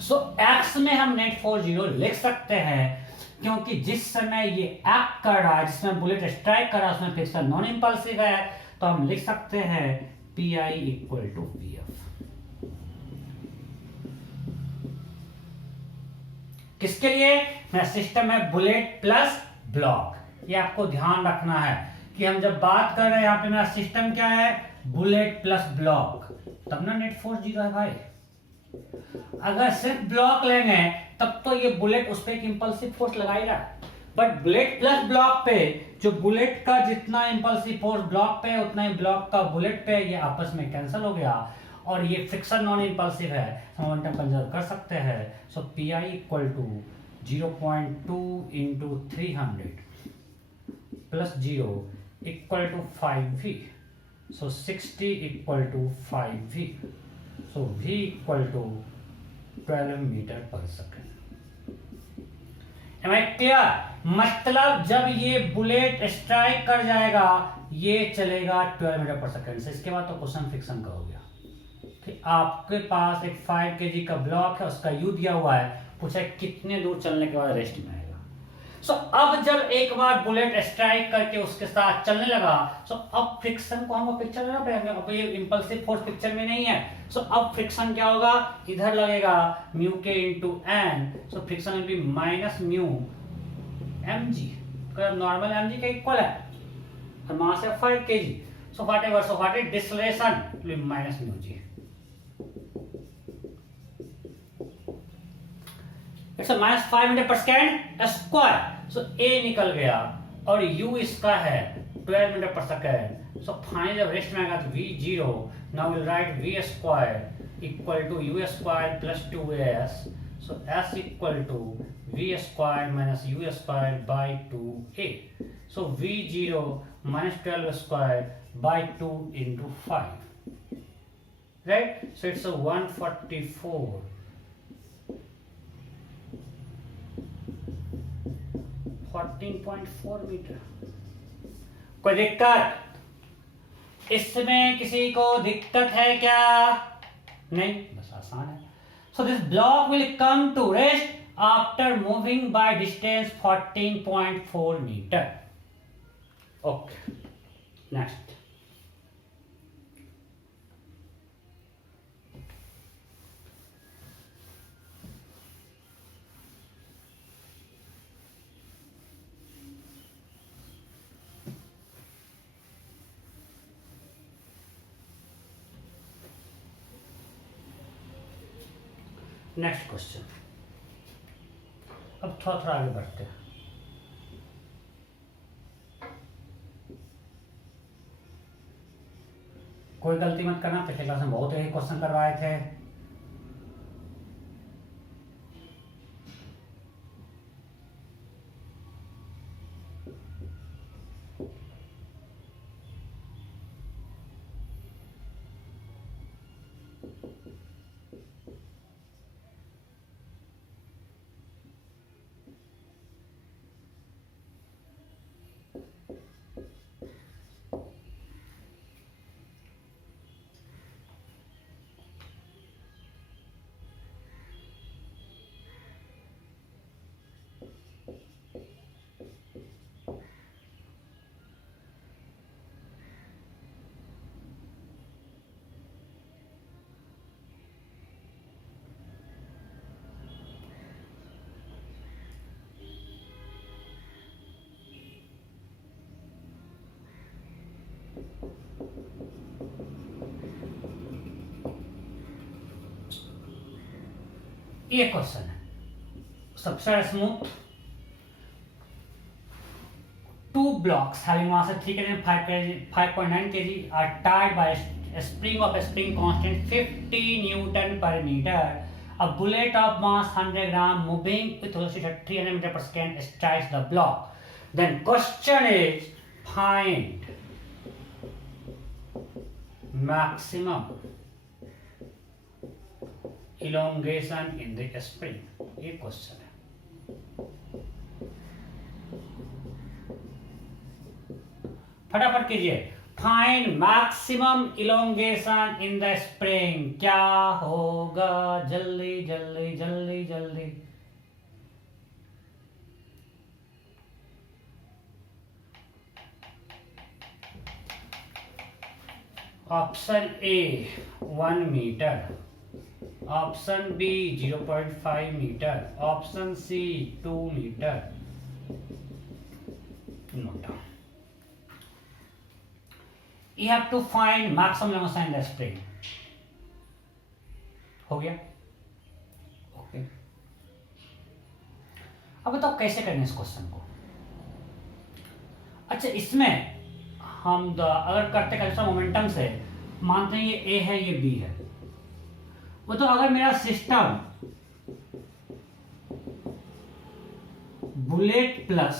सो एक्स में हम नेट फोर्स 0 लिख सकते हैं, क्योंकि जिस समय ये एक्ट कर रहा है, जिसमें बुलेट स्ट्राइक कर रहा है, उसमें फ्रिक्शन नॉन इम्पल्सिव है, तो हम लिख सकते हैं PI इक्वल टू PF। किसके लिए? मेरा सिस्टम है बुलेट प्लस ब्लॉक। ये आपको ध्यान रखना है कि हम जब बात कर रहे हैं, यहाँ पे मेरा सिस्टम क्या है? बुलेट प्लस ब्लॉक, तब ना नेट फोर्स 0 है भाई। अगर सिर्फ ब्लॉक लेंगे तब तो ये बुलेट उस पर एक इंपल्सिव फोर्स लगाएगा, बट बुलेट प्लस ब्लॉक पे जो बुलेट का जितना इंपल्सिव फोर्स ब्लॉक पे है उतना ही ब्लॉक का बुलेट पे, ये आपस में कैंसिल हो गया और ये फ्रिक्शन नॉन इंपल्सिव है, मोमेंटम कंजर्व कर सकते हैं। So PI equal to 0.2 into 300 plus 0 equal to 5V। So 60 equal to 5V। So V equal to 12 metre पर सेकेंड। Am I clear? मतलब जब ये बुलेट स्ट्राइक कर जाएगा, ये चलेगा 12 मीटर पर सेकेंड से। इसके बाद तो क्वेश्चन फ्रिक्शन का हो गया कि आपके पास एक 5 kg का ब्लॉक है, उसका U दिया हुआ है, पूछा कितने दूर चलने के बाद रेस्ट में आएगा। सो अब जब एक बार बुलेट स्ट्राइक करके उसके साथ चलने लगा, सो अब फ्रिक्शन को हमको पिक्चर लेना पड़ेगा। अब ये इंपल्सिव फोर्स पिक्चर में नहीं है, सो अब फ्रिक्शन क्या होगा? इधर लगेगा म्यू के into N. So friction will be minus mu mg, normal mg के इक्वल है, और मास है 5 kg। So what is deceleration? Will be minus mu g. It's minus 5 metre पर सेकेंड स्क्वायर। सो A निकल गया और U इसका है 12 मीटर पर सेकेंड। सो फाइनली जब रेस्ट में आएगा तो V0, now will write V square equal to U square plus 2AS। So S equal to V square minus U square by 2A। So V0 minus 12 square by 2 into 5, right. So it's 144 14.4 metre. कोई दिक्कत? इसमें किसी को दिक्कत है क्या? नहीं, बस आसान है। So this block will come to rest after moving by distance 14.4 metre. Okay, next. Next question. अब थोड़ा थोड़ा आगे बढ़ते हैं। कोई गलती मत करना, पिछले क्लास में बहुत यही क्वेश्चन करवाए थे। ये क्वेश्चन है सबसे smooth. Two blocks having mass of 3 kg and 5.9 kg are tied by a spring of a spring constant 50 Newton per meter. A bullet of mass 100 gram moving with velocity at 300 meter per second strikes the block. Then question is find maximum elongation in the spring. ये question है। फटाफट कीजिए। Find maximum elongation in the spring. क्या होगा? जल्दी जल्दी जल्दी जल्दी। Option A 1 metre, option B 0.5 metre, option C 2 metre. Note down. You have to find maximum elongation in the spring. हो गया? ओके। अब बताओ कैसे करना इस क्वेश्चन को। अच्छा, इसमें हम अगर करते कैसा मोमेंटम से मानते हैं ये ए है ये बी है, वो तो अगर मेरा system bullet plus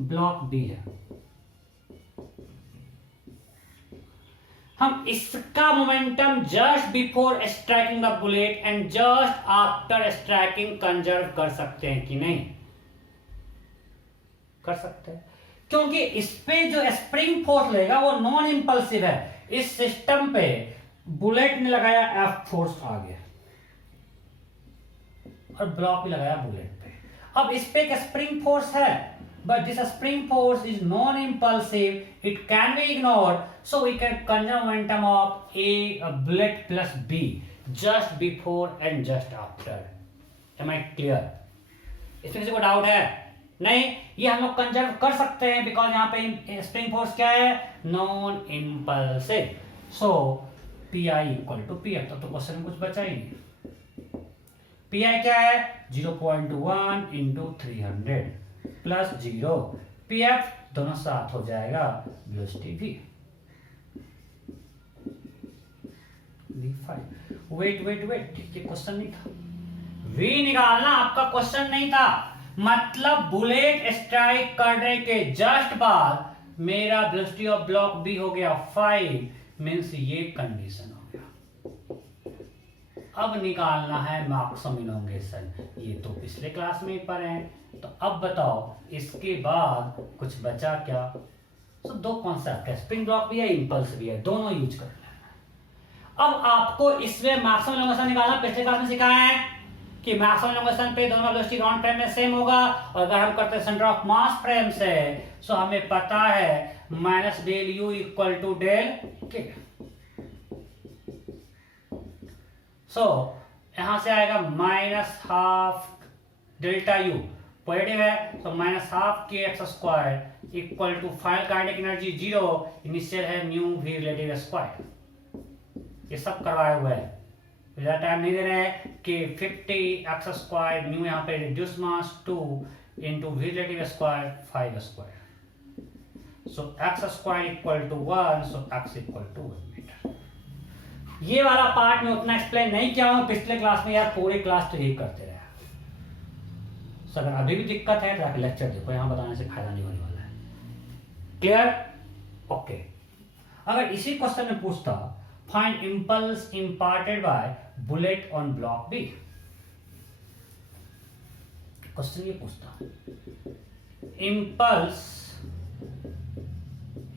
block B है, हम इसका momentum just before striking the bullet and just after striking conserve कर सकते हैं कि नहीं? कर सकते हैं, क्योंकि इस पे जो स्प्रिंग फोर्स लेगा वो नॉन इंपल्सिव है। इस सिस्टम पे बुलेट ने लगाया एफ फोर्स आ गया और ब्लॉक भी लगाया बुलेट पे। अब इस पे एक स्प्रिंग फोर्स है, but this spring force is non-impulsive, it can be ignored, so we can conserve momentum of a bullet plus b just before and just after. Am I clear? इसमें किसी को doubt है? नहीं, ये हम लोग conserve कर सकते हैं बिकॉज यहाँ पे स्प्रिंग फोर्स क्या है? Non impulsive. So P I equal to P F. तो क्वेश्चन में कुछ बचा ही नहीं। पी आई क्या है? 0.1 इंटू 300 प्लस 0, पी एफ दोनों साथ हो जाएगा, velocity v5। Wait wait wait, ये क्वेश्चन नहीं था। v निकालना आपका क्वेश्चन नहीं था। मतलब बुलेट स्ट्राइक करने के जस्ट बाद मेरा वेलोसिटी ऑफ ब्लॉक b हो गया 5, मींस ये कंडीशन हो गया। अब निकालना है मैक्सिमम इलोंगेशन। ये तो पिछले क्लास में ही पढ़े हैं। तो अब बताओ इसके बाद कुछ बचा क्या? तो दो कॉन्सेप्ट है, स्प्रिंग ब्लॉक भी है, इम्पल्स भी है, दोनों यूज कर लेना है। अब आपको इसमें मैक्सिमम इलोंगेशन निकालना पिछले क्लास में सिखाया है कि मैक्सिमम इलोंगेशन पे दोनों वेलोसिटी ग्राउंड फ्रेम में सेम होगा, और अगर हम करते हैं सेंटर ऑफ मास फ्रेम से, सो हमें पता है minus del U equal to del K. So यहां से आएगा minus half delta U, positive है तो minus half K X square equal to final kinetic energy 0, initial है म्यू वी रिलेटिव स्क्वायर। ये सब करवाए हुए हैं, ज्यादा टाइम नहीं दे रहे हैं कि 50 एक्स स्क्वायर म्यू यहाँ पे reduce mass 2 into V relative square 5 square. So X square equal to 1, so X equal to 1 metre. ये वाला पार्ट में उतना एक्सप्लेन नहीं किया हूं पिछले क्लास में, यार पूरी क्लास तो यही करते रहे। सो अगर अभी भी दिक्कत है तो आप लेक्चर देखो, यहां बताने से फायदा नहीं होने वाला है। क्लियर? ओके। अगर इसी क्वेश्चन में पूछता find impulse imparted by bullet on block B, question ये पूछता impulse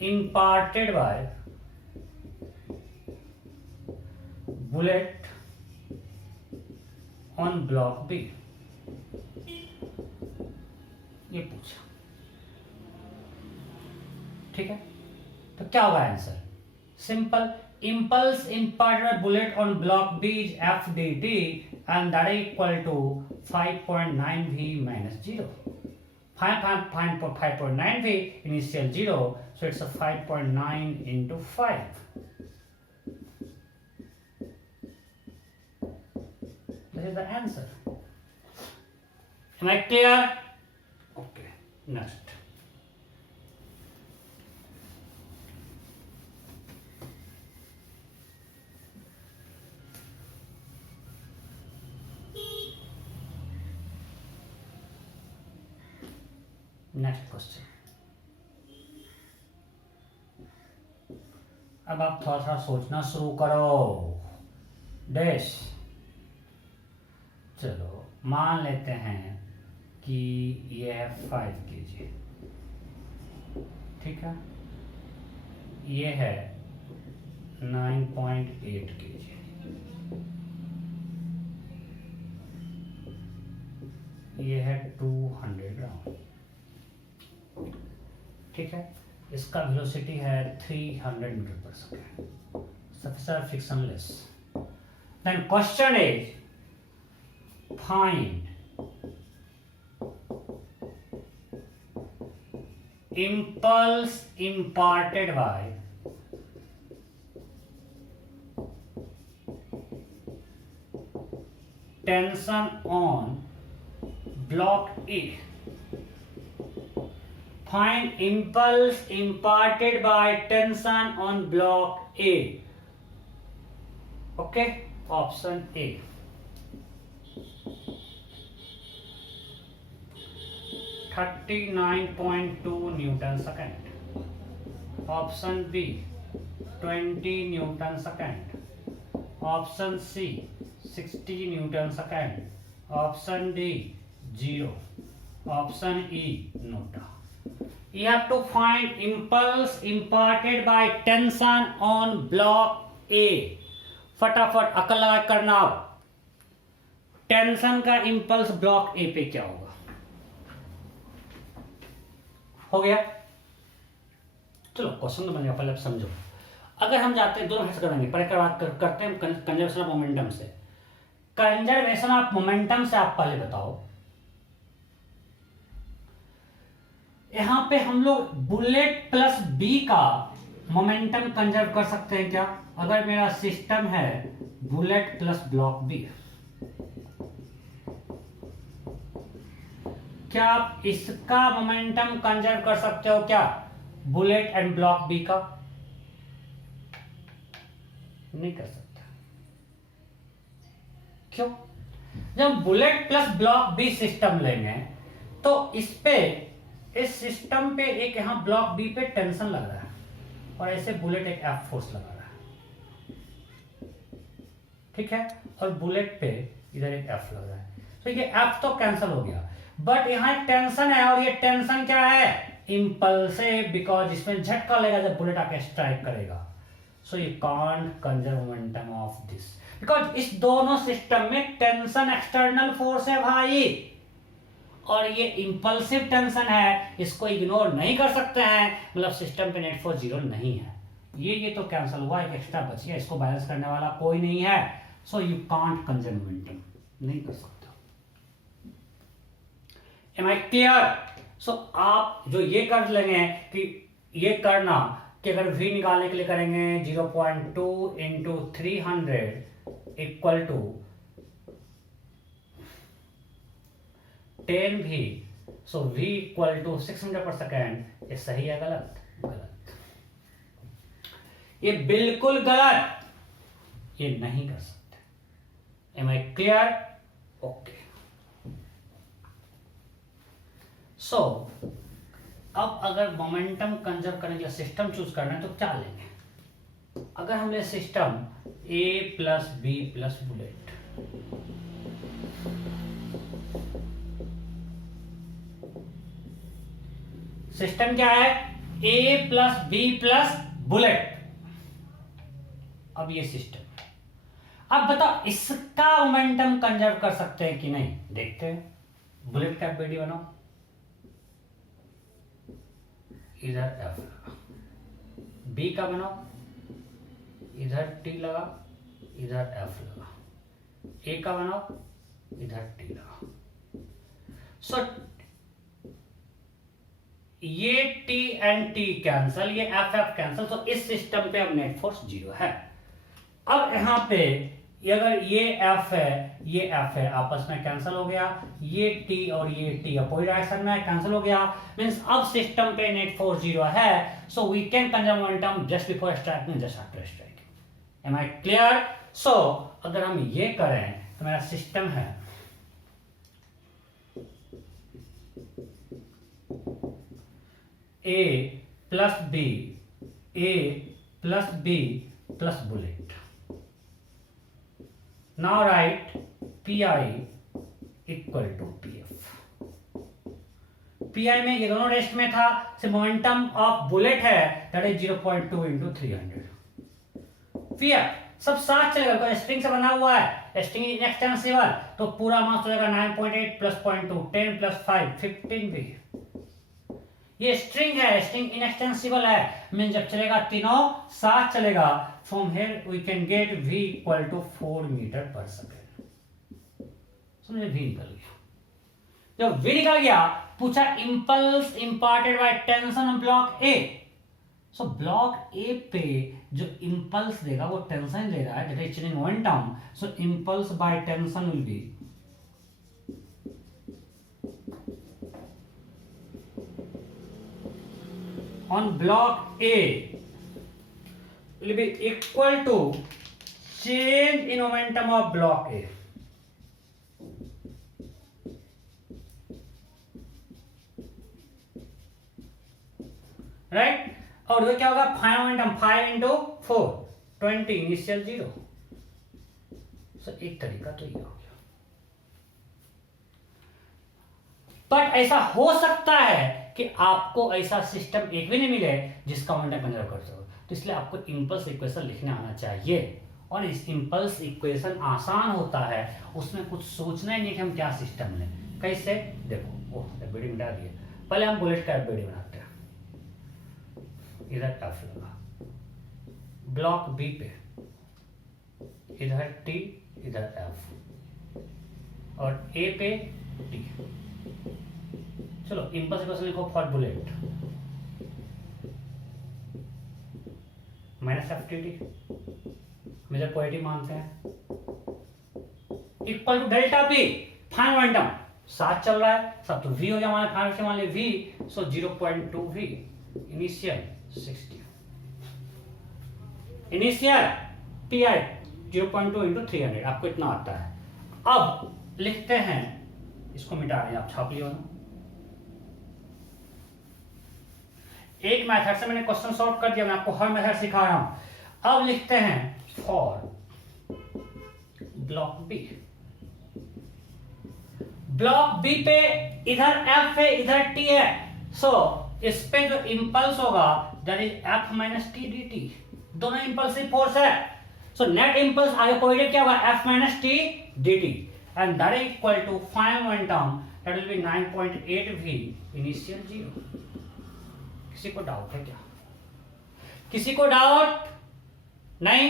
imparted by bullet on block B, ये पूछा। ठीक है, तो क्या होगा answer? Simple, impulse imparted by bullet on block B is FDD and that is equal to 5.9 V minus 0. 5.9 V initial 0, so it's a 5.9 into 5. This is the answer. Am I clear? Okay, next. Next question. अब आप थोड़ा सा सोचना शुरू करो. Dash. चलो मान लेते हैं कि ये है 5 kg. ठीक है. ये है 9.8 kg. ये है 200 ग्राम. ठीक है. इसका वेलोसिटी है 300 मीटर पर सेकेंड. सबसे frictionless. Then question is find impulse imparted by tension on block A. Find impulse imparted by tension on block A. Okay, option A. 39.2 Newton second. Option B 20 Newton second. Option C 60 Newton second. Option D 0. Option E nota. You have to find impulse imparted by tension on block A. फटाफट अकल लगा करना. Tension का impulse block A पे क्या होगा? हो गया. चलो क्वेश्चन तो बन गया. पहले आप समझो. अगर हम जाते हैं दोनों हाथ से करेंगे. पहले करते हैं कंजर्वेशन ऑफ मोमेंटम से. कंजर्वेशन ऑफ मोमेंटम से आप पहले बताओ. यहां पे हम लोग बुलेट प्लस बी का मोमेंटम कंजर्व कर सकते हैं क्या? अगर मेरा सिस्टम है बुलेट प्लस ब्लॉक बी, क्या आप इसका मोमेंटम कंजर्व कर सकते हो क्या? बुलेट एंड ब्लॉक बी का नहीं कर सकते. क्यों? जब bullet plus block B system लेंगे तो इस सिस्टम पे एक यहां ब्लॉक बी पे टेंशन लग रहा है और ऐसे बुलेट एक एफ फोर्स लगा रहा है. ठीक है. और बुलेट पे इधर एक एफ लग रहा है. तो ये एफ तो कैंसिल हो गया. बट यहां एक टेंशन है और ये टेंशन क्या है? इंपल्सिव. बिकॉज इसमें झटका लेगा जब बुलेट आके स्ट्राइक करेगा. So you can't conserve momentum of this because इस दोनों सिस्टम में टेंशन एक्सटर्नल फोर्स है भाई और ये इंपल्सिव टेंशन है. इसको इग्नोर नहीं कर सकते हैं. मतलब सिस्टम पे नेट फोर्स 0 नहीं है. ये तो कैंसिल हुआ. एक एक्स्ट्रा बच गया. इसको बैलेंस करने वाला कोई नहीं है. So you can't conserve momentum. नहीं कर सकते. Am I clear? So आप जो ये कर लेंगे कि ये करना कि अगर V निकालने के लिए करेंगे 0.2 into 300 equal to 10V. So V equal to 600 per second. ये सही है गलत? गलत. ये बिल्कुल गलत. ये नहीं कर सकते. Am I clear? Okay. सो अब अगर मोमेंटम कंजर्व करने के लिए सिस्टम चूज करना है तो क्या लेंगे? अगर हम ले system A plus B plus bullet. System क्या है? A plus B plus bullet. अब ये सिस्टम. अब बताओ इसका मोमेंटम कंजर्व कर सकते हैं कि नहीं? देखते हैं. बुलेट का बीडी बनाओ. इधर एफ लगा. बी का बनाओ. इधर टी लगा. इधर एफ लगा. ए का बनाओ. इधर टी लगा. सो ये टी एंड टी कैंसल. ये एफ एफ कैंसल. तो इस सिस्टम पे अब नेट फोर्स 0 है. अब यहां पे ये अगर ये एफ है, ये एफ है, आपस में कैंसिल हो गया, ये टी और ये टी अपोजिट डायरेक्शन में कैंसिल हो गया, मींस अब सिस्टम पे नेट फोर्स 0 है, so we can conserve momentum just before striking, just after striking. Am I clear? So अगर हम ये करें तो मेरा सिस्टम है A plus B, A plus B plus bullet. Now right PI equal to PF। PI में ये दोनों रेस्ट में था, से मोमेंटम ऑफ बुलेट है दैट इज 0.2 इंटू 300। PF सब साथ चलेगा, स्ट्रिंग से बना हुआ है, स्ट्रिंग इनएक्सटेंसिबल, तो पूरा मास हो जाएगा 9.8 प्लस 0.2, 10 प्लस 5 15 भी। ये स्ट्रिंग है, स्ट्रिंग इनएक्सटेंसिबल है, मीन जब चलेगा तीनों साथ चलेगा। From here we can get v equal to 4 metre पर सेकेंड। समझे? v निकल गया। जब v निकल गया, पूछा impulse imparted by tension on block A. सो ब्लॉक ए पे जो इंपल्स देगा वो टेंशन दे रहा है, that is changing momentum, so impulse by tension will be on block A will be equal to change in momentum of block A. Right? और वो क्या होगा? Final momentum 5 into 4 20 initial 0। सो एक तरीका तो ये हो गया, बट ऐसा हो सकता है कि आपको ऐसा सिस्टम एक भी नहीं मिले जिसका मोमेंटम कंजर्व कर सको, तो इसलिए आपको इंपल्स इक्वेशन लिखने आना चाहिए। और इस इंपल्स इक्वेशन आसान होता है, उसमें कुछ सोचना ही नहीं कि हम क्या सिस्टम लें। कैसे? देखो, ओह एफबीडी मिटा दिए, पहले हम बुलेट का एफबीडी बनाते हैं। इधर एफ लगा, ब्लॉक बी पे इधर टी, इधर एफ, और ए पे टी। चलो इंपल्स इक्वेशन लिखो for bullet, minus F T T, major quality मानते हैं, equal to delta P, final momentum साथ चल रहा है सब, तो v हो गया हमारे फाइनल से मान ली v, सो 0.2 v initial 60, initial PI 0.2 into 300, आपको इतना आता है। अब लिखते हैं, इसको मिटा रहे हैं, आप छाप लियो ना। एक मेथड से मैंने क्वेश्चन सॉल्व कर दिया, मैं आपको हर मेथड सिखा रहा हूं। अब लिखते हैं for block B. Block B पे इधर F है, इधर T है, सो इस पे जो इंपल्स होगा that is F minus T D T, दोनों इंपल्सिव फोर्स है, सो नेट इंपल्स आगे पॉजिटिव क्या होगा? F minus T D T, and that is equal to final momentum that will be 9.8 v initial 0। किसी को doubt है क्या? किसी को डाउट नहीं?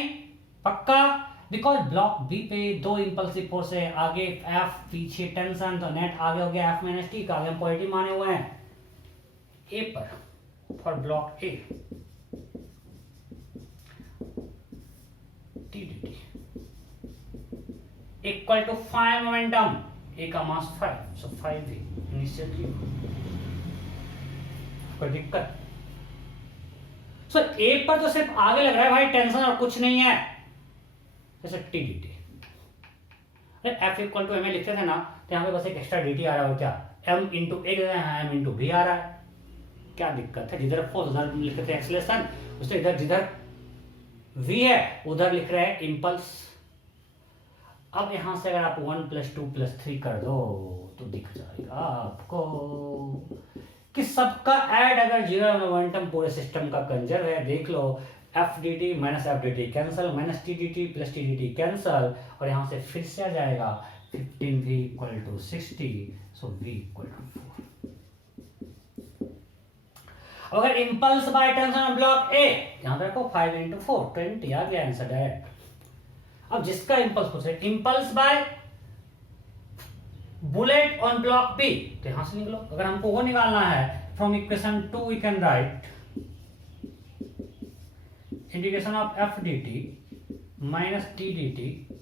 पक्का? बिकॉज ब्लॉक बी पे दो इंपल्सिव फोर्स है, आगे F पीछे टेंशन, तो नेट आगे हो गया F माइनस टी का, आगे हम पॉजिटिव माने हुए हैं। ए पर for block A T D T equal to final momentum, A का मास 5, सो 5 v इनिशियल 0। कोई दिक्कत? सो ए पर तो सिर्फ आगे लग रहा है भाई टेंशन और कुछ नहीं है, जैसे T D T. F equal to M A लिखते थे ना, तो यहाँ पे बस एक एक्स्ट्रा डी टी आ रहा हो, क्या M into A M into B आ रहा है, क्या दिक्कत है? जिधर फोर्स उधर लिखते थे एक्सेलरेशन, उससे इधर जिधर v है उधर लिख रहे हैं इंपल्स। अब यहां से अगर आप 1 + 2 + 3 कर दो तो दिख जाएगा आपको कि सबका ऐड अगर 0 मोमेंटम पूरे सिस्टम का कंजर्व है। देख लो, F D T minus F D T cancel, minus T D T plus T D T cancel, और यहां से फिर से आ जाएगा 15v = 60, सो v = 4। अगर impulse by tension on block ए, यहां देखो 5 × 4 20 आ गया आंसर डायरेक्ट। अब जिसका इंपल्स पूछे impulse by bullet on block B, तो यहां से निकलो। अगर हमको वो निकालना है, from equation 2 we can write integration of F D T minus T D T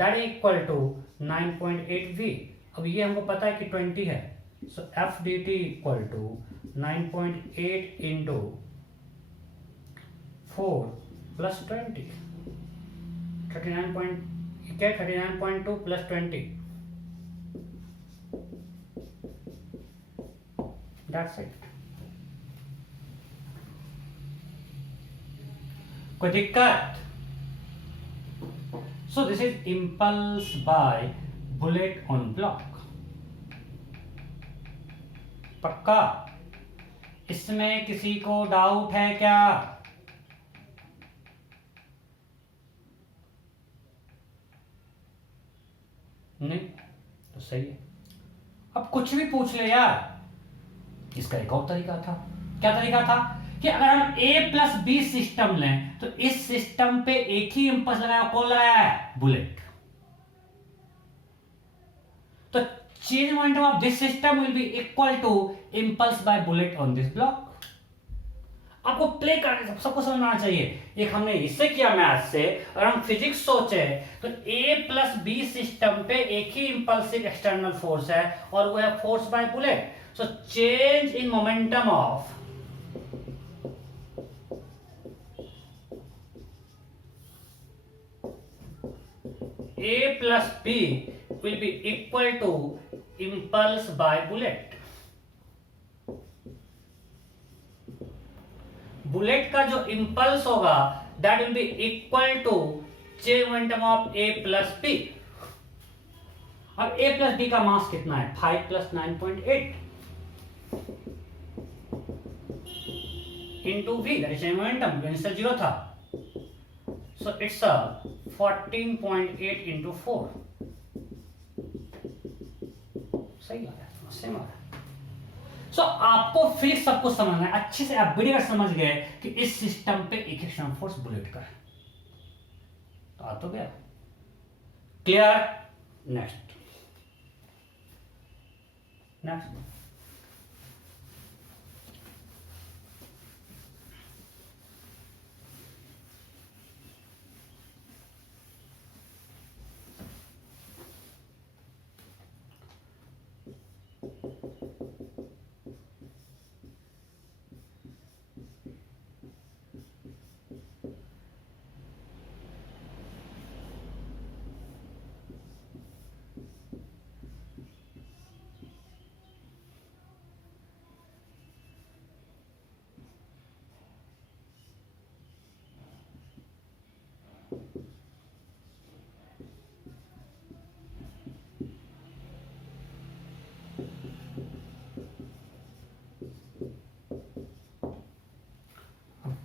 that is equal to 9.8 v। अब ये हमको पता है कि 20 है, so F D T equal to 9.8 into 4 plus 20, 39.2 plus 20, that's it. कोई दिक्कत? So this is impulse by bullet on block. पक्का? इसमें किसी को डाउट है क्या? नहीं तो सही है। अब कुछ भी पूछ ले यार। इसका एक और तरीका था। क्या तरीका था कि अगर हम a प्लस बी सिस्टम लें तो इस सिस्टम पे एक ही इंपल्स लगाया, कौन लगाया है? बुलेट। तो change momentum of this system will be equal to impulse by bullet on this block. आपको प्ले करने सबको समझना चाहिए। एक हमने इससे किया मैथ से, अगर हम फिजिक्स सोचे तो a प्लस बी सिस्टम पे एक ही इंपल्सिव एक्सटर्नल फोर्स है और वो है force by bullet. So change in momentum of a plus b will be equal to impulse by bullet। Bullet का जो इंपल्स होगा that will be equal to change momentum of a plus B. अब a plus B का mass कितना है? 5 plus 9.8 into v, that is momentum, answer 0 था। So it's a 14.8 into 4। सही आ रहा है, सेम आ रहा है। So आपको फिजिक्स सब कुछ समझना है अच्छे से। आप वीडियो समझ गए कि इस सिस्टम पे एक एक्शन फोर्स बुलेट का है, तो आ तो गया। क्लियर? नेक्स्ट नेक्स्ट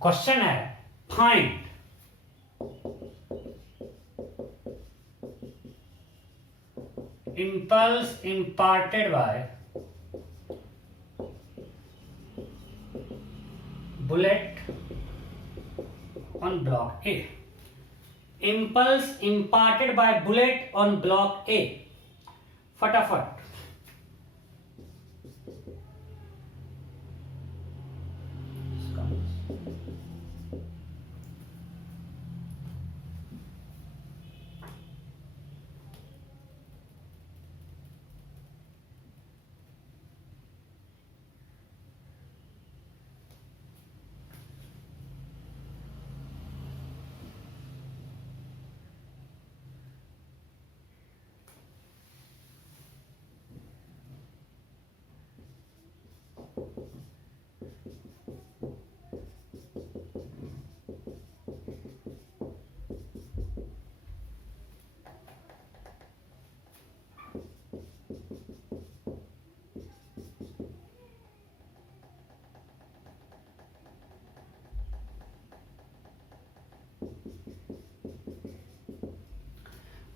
क्वेश्चन है find impulse imparted by bullet on block A. Impulse imparted by bullet on block A. फटाफट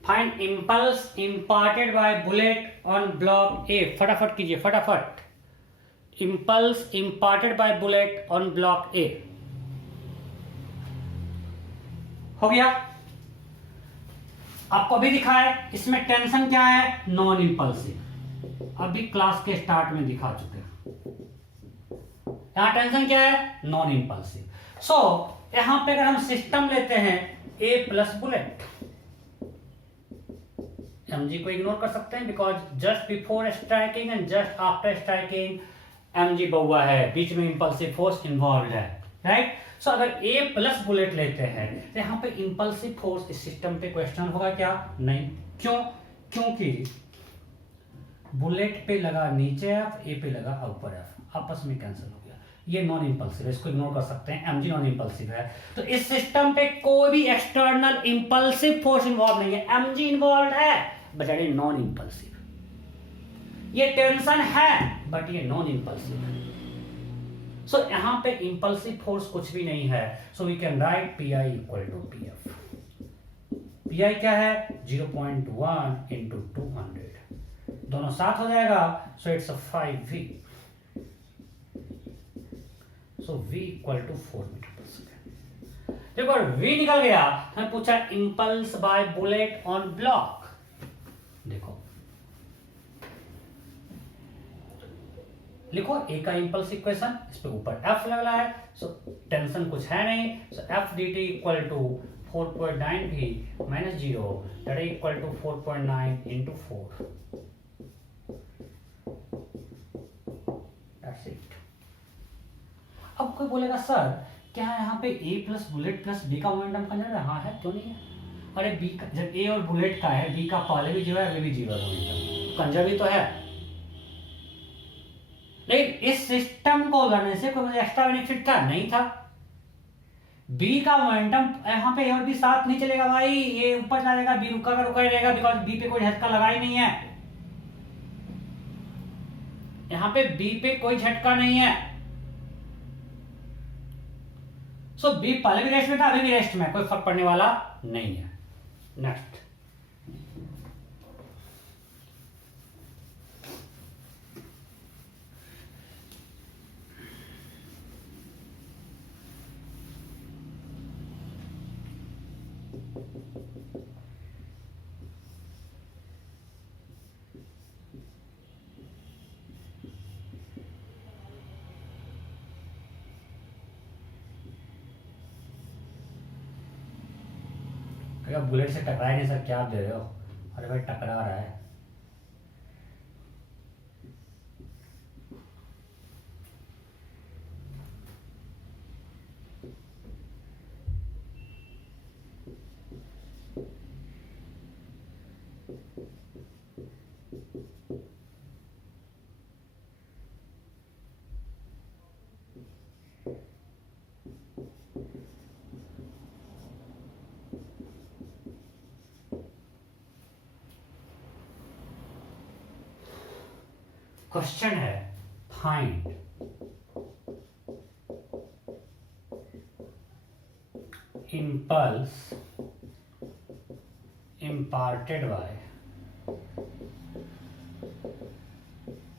find impulse imparted by bullet on block A। फटाफट कीजिए फटाफट। Impulse imparted by bullet on block A हो गया। आपको अभी दिखा है इसमें टेंशन क्या है? Non impulsive. अभी क्लास के स्टार्ट में दिखा चुके हैं। यहां टेंशन क्या है? Non impulsive. सो यहां पे अगर हम सिस्टम लेते हैं A प्लस बुलेट, mg को इग्नोर कर सकते हैं because just before striking and just after striking mg बउआ है, बीच में इंपल्सिव फोर्स इन्वॉल्व है, राइट। सो अगर a प्लस बुलेट लेते हैं तो यहाँ पे इंपल्सिव फोर्स इस सिस्टम पे क्वेश्चन होगा क्या? नहीं। क्यों? क्योंकि बुलेट पे लगा नीचे एफ, ए पे लगा ऊपर एफ, आपस में कैंसिल हो गया। ये नॉन इंपल्सिव है, इसको इग्नोर कर सकते हैं, mg नॉन इंपल्सिव है। तो इस सिस्टम पे कोई भी एक्सटर्नल इंपल्सिव फोर्स इन्वॉल्व नहीं है, mg इन्वॉल्व है but it is non impulsive. ये टेंशन है बट ये नॉन इंपल्सिव है। सो यहां पे इंपल्सिव फोर्स कुछ भी नहीं है, so we can write PI equal to PF। PI क्या है? 0.1 इंटू 200, दोनों साथ हो जाएगा, so it's 5V। So V equal to 4 metre पर सेकेंड। देखो V निकल गया, हमें पूछा impulse by bullet on block. देखो लिखो A का इंपल्स इक्वेशन, इस पे ऊपर F लगा है, सो टेंशन कुछ है नहीं, so F dt equal to 4.9V minus 0 that is equal to 4.9 into 4। That's it. अब कोई बोलेगा सर क्या यहाँ पे A plus bullet plus B का मोमेंटम कंजर्व है? हाँ है, क्यों नहीं है? अरे B का, जब A और बुलेट का है, B का पहले भी 0 है, अगले भी 0 है, मोमेंटम कंजर्व ही तो है। लेकिन इस सिस्टम को करने से कोई मुझे एक्स्ट्रा बेनिफिट था? नहीं था। B का मोमेंटम यहाँ पे और भी साथ नहीं चलेगा भाई, ये ऊपर चलेगा, B रुका का रुका ही रहेगा बिकॉज B पे कोई झटका लगा ही नहीं है। यहाँ पे B पे कोई झटका नहीं है, सो B पहले भी रेस्ट में था, अभी भी रेस्ट में, कोई फर्क पड़ने वाला नहीं है। नेक्स्ट, अगर बुलेट से टकराए नहीं सर, क्या आप दे रहे हो? अरे भाई टकरा रहा है। क्वेश्चन है find impulse imparted by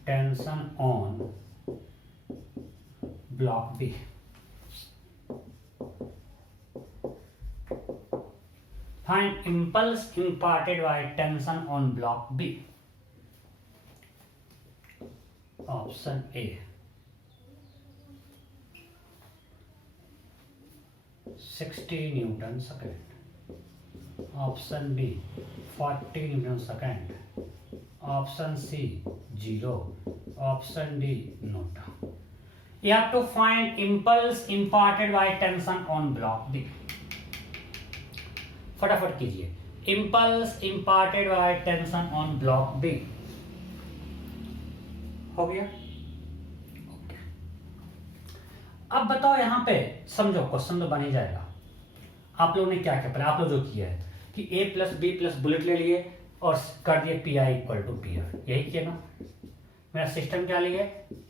tension on block B। Find impulse imparted by tension on block B। Option A 60 Newton second, option B 40 Newton second, option C 0, option D note. You have to find impulse imparted by tension on block B। फटाफट कीजिए, impulse imparted by tension on block B हो गया। Okay, अब बताओ यहाँ पे समझो, question तो बन ही जाएगा। आप लोगों ने क्या किया? पहले आप लोग जो किया है कि A plus B plus bullet ले लिए और कर दिए PI इक्वल टू PF, यही किया ना। मेरा सिस्टम क्या लिया?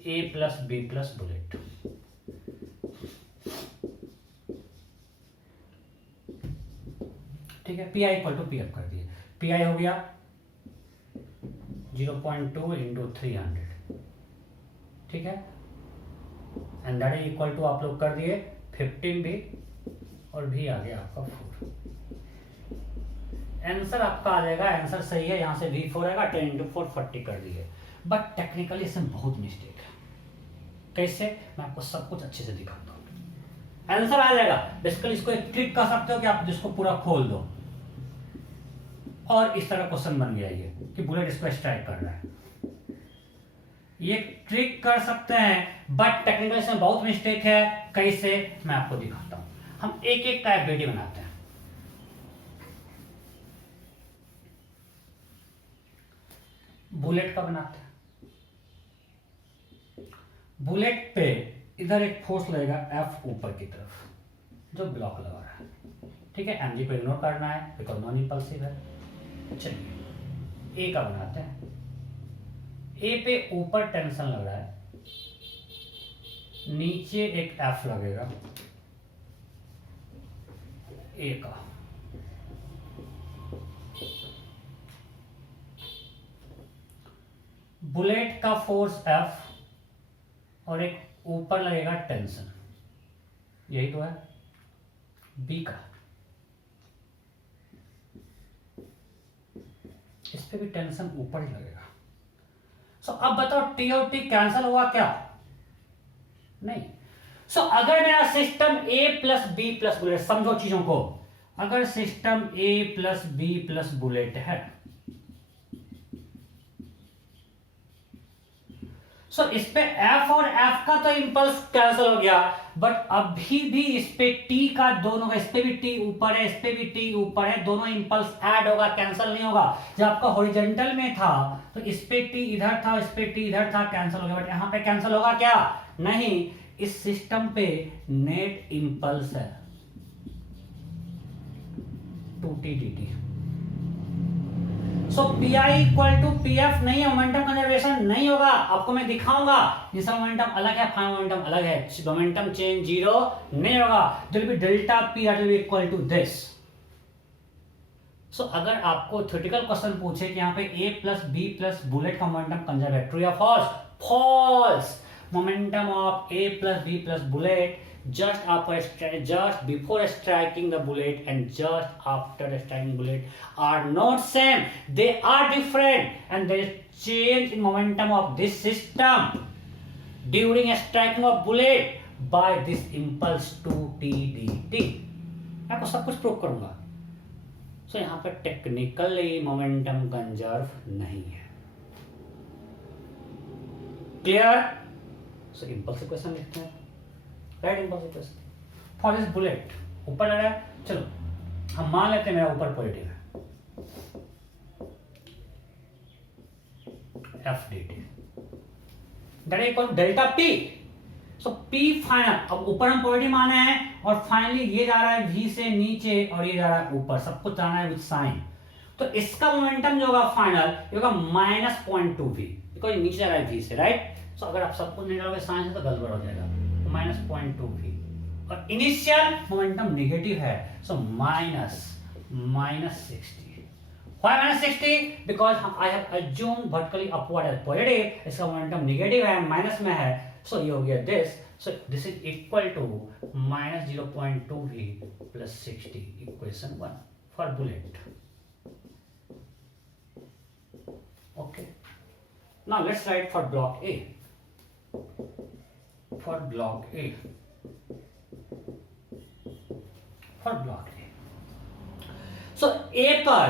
A plus B plus bullet. ठीक है, PI इक्वल टू PF कर दिए। PI हो गया 0.2 इंटू 300, ठीक है, and that is equal to आप लोग कर दिए 15 भी और भी आ गया आपका 4। आंसर आपका आ जाएगा, आंसर सही है, यहाँ से V4 आएगा, 10 इंटू 4 40 कर दिए। बट टेक्निकली इसमें बहुत मिस्टेक है। कैसे? मैं आपको सब कुछ अच्छे से दिखाता हूँ। आंसर आ जाएगा, बेसिकली इसको एक ट्रिक कर सकते हो कि आप जिसको पूरा खोल दो और इस तरह क्वेश्चन बन गया ये कि बुलेट इसको स्ट्राइक कर रहा है। ये ट्रिक कर सकते हैं बट टेक्निकल इसमें बहुत मिस्टेक है। कैसे, मैं आपको दिखाता हूं। हम एक एक का एफडीटी बनाते हैं। बुलेट का बनाते हैं। बुलेट पे इधर एक फोर्स लगेगा एफ ऊपर की तरफ जो ब्लॉक लगा रहा है, ठीक है। एमजी को इग्नोर करना है बिकॉज नॉन इंपल्सिव है। चलिए ए का बनाते हैं। ए पे ऊपर टेंशन लग रहा है, नीचे एक एफ लगेगा ए का। बुलेट का फोर्स एफ और एक ऊपर लगेगा टेंशन, यही तो है। बी का इस पे भी टेंशन ऊपर ही लगेगा। सो अब बताओ टी और टी कैंसिल हुआ क्या? नहीं। सो अगर मेरा system A plus B plus bullet, समझो चीजों को, अगर system A plus B plus bullet है, सो इस पे एफ और एफ का तो इंपल्स कैंसिल हो गया, बट अभी भी इस पे टी का दोनों का, इस पे भी टी ऊपर है, इस पे भी टी ऊपर है, दोनों इंपल्स ऐड होगा, कैंसिल नहीं होगा। जब आपका हॉरिजॉन्टल में था तो इस पे टी इधर था, इस पे टी इधर था, कैंसिल हो गया। बट यहां पे कैंसिल होगा क्या? नहीं। इस सिस्टम पे नेट इंपल्स है 2t dt। So P I equal to P F नहीं है, मोमेंटम कंजर्वेशन नहीं होगा। आपको मैं दिखाऊंगा जिसका मोमेंटम अलग है, फाइनल मोमेंटम अलग है, मोमेंटम चेंज जीरो नहीं होगा। Will be delta P R will equal to this. So अगर आपको थ्योरेटिकल क्वेश्चन पूछे कि यहाँ पे A plus B plus bullet का मोमेंटम कंजर्व है, ट्रू या false? False. Momentum of A plus B plus bullet just before striking the bullet and just after striking bullet are not same, they are different, and there is change in momentum of this system during a striking of bullet by this impulse 2t dt। मैं आपको सब कुछ prove करूंगा। सो यहाँ पर technically momentum conserve नहीं है। Clear? सो impulse equation लिखते हैं। Right impulse equation for this bullet ऊपर लग रहा है। चलो हम मान लेते हैं मेरा ऊपर पॉजिटिव है, F D T that equal delta P. So P final, अब ऊपर हम पॉजिटिव माने हैं और फाइनली ये जा रहा है वी से नीचे और ये जा रहा है ऊपर, सब कुछ जाना है विद साइन। तो इसका मोमेंटम जो होगा फाइनल ये होगा -0.2 वी, बिकॉज नीचे जा रहा है वी से, राइट। सो अगर आप सब कुछ नहीं डालोगे साइन से तो गड़बड़ हो जाएगा। -0.2 वी और इनिशियल मोमेंटम नेगेटिव है, सो -60। Why -60? Because I have assumed vertically upward as positive, इसका मोमेंटम नेगेटिव है, माइनस में है, सो ये हो गया this. So this is equal to -0.2 v plus 60, equation 1 for bullet. Okay, now let's write for block A. For block A, for block A, so A पर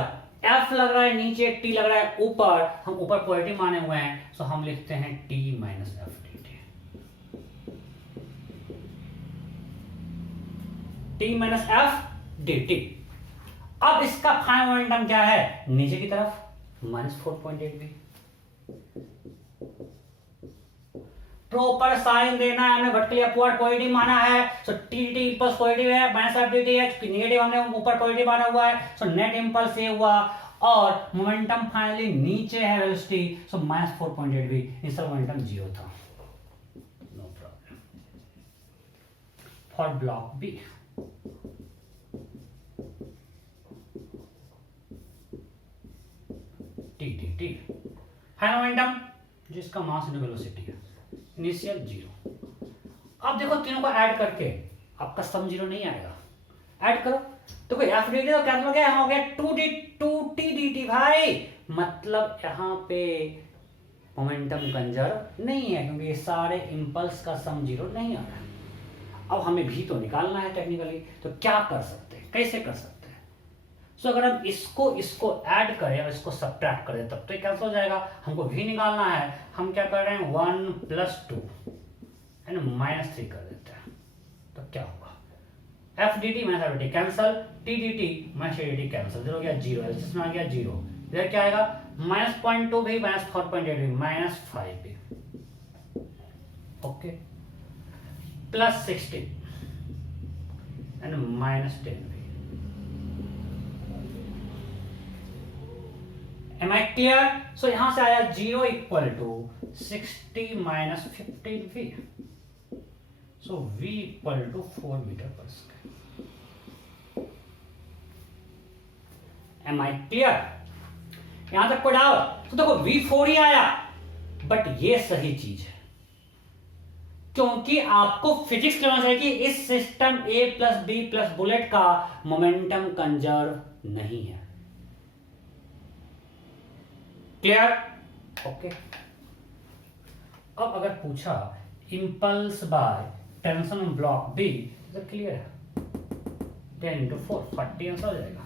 F लग रहा है नीचे, T लग रहा है ऊपर, हम ऊपर पॉजिटिव माने हुए हैं, so हम लिखते हैं T minus F D T. T minus F D T. अब इसका फाइनल मोमेंटम क्या है? नीचे की तरफ -4.8 भी। प्रॉपर साइन देना है हमें, वर्टिकली अपवर्ड पॉजिटिव माना है, so T T impulse positive है, माइनस एफ डी टी है, नेगेटिव हमने ऊपर पॉजिटिव माना हुआ है, सो नेट इंपल्स ये हुआ और मोमेंटम फाइनली नीचे है वेलोसिटी, सो -4.8 भी, इसका मोमेंटम 0 था। No problem. For block B, T T T final momentum जिसका मास इन वेलोसिटी है, इनिशियल 0। अब देखो तीनों को ऐड करके आपका सम 0 नहीं आएगा। ऐड करो तो कोई एफ डी टी तो कैंसिल हो गया, यहाँ हो गया 2t dt भाई, मतलब यहाँ पे मोमेंटम कंजर्व नहीं है क्योंकि ये सारे इंपल्स का सम 0 नहीं आ रहा है। अब हमें भी तो निकालना है टेक्निकली, तो क्या कर सकते हैं, कैसे कर सकते हैं? सो अगर हम इसको ऐड करें और इसको सब्ट्रैक्ट करें तब तो ये कैंसिल हो जाएगा। हमको v निकालना है, हम क्या कर रहे हैं 1 + 2 एंड -3 कर देते हैं। तो क्या होगा f dt minus f dt cancel, t dt minus t dt cancel, हो गया 0, इसमें आ गया 0। इधर क्या आएगा -0.2 भी -4.8 भी -5 भी, ओके, +60 एंड -10 भी। Am I clear? So यहां से आया 0 = 60 - 15v. So v = 4 m/s. Am I clear? यहां तक कोई डाउट? तो देखो v4 ही आया, बट ये सही चीज है क्योंकि आपको फिजिक्स लेना चाहिए कि इस सिस्टम a + b + बुलेट का मोमेंटम कंजर्व नहीं है। क्लियर? ओके। अब अगर पूछा impulse by tension on block B, तो क्लियर है 10 × 4 40 आंसर हो जाएगा।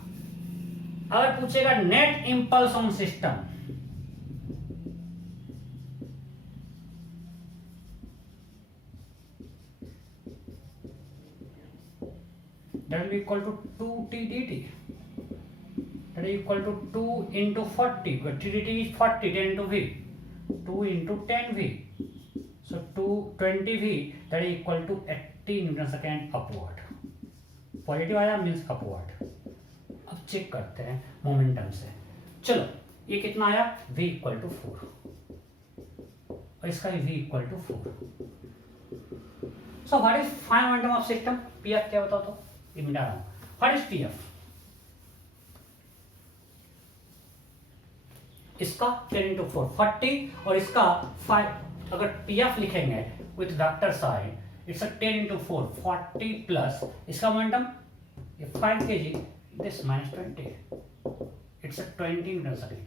अगर पूछेगा net impulse on system, that will be equal to 2t dt, that is equal to 2 × 40, because t dt is 40, 10 × v, 2 × 10v, so 20v, that is equal to 80 Newton/second upward। Positive आया means upward. अब check करते हैं momentum से। चलो ये कितना आया v = 4 और इसका v = 4। So what is final momentum of system? pf क्या बताओ तो, ये मिटा रहा हूं। What is pf? इसका 10 × 4 40 और इसका 5। अगर pf लिखेंगे with vector sign, it's a 10 × 4 40 plus इसका मोमेंटम ये 5 kg, this -20, it's a 20 Newton/second,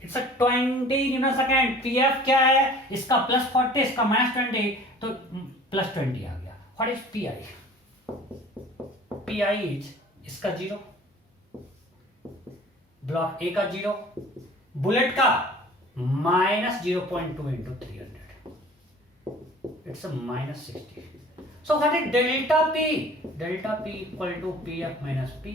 it's a 20 Newton/second। pf क्या है? इसका +40 इसका -20, तो +20 आ गया। What is pi? pi is इसका 0, ब्लॉक ए का 0, बुलेट का -0.2 × 300, it's a -60। So what is delta p? Delta p = pf - pi,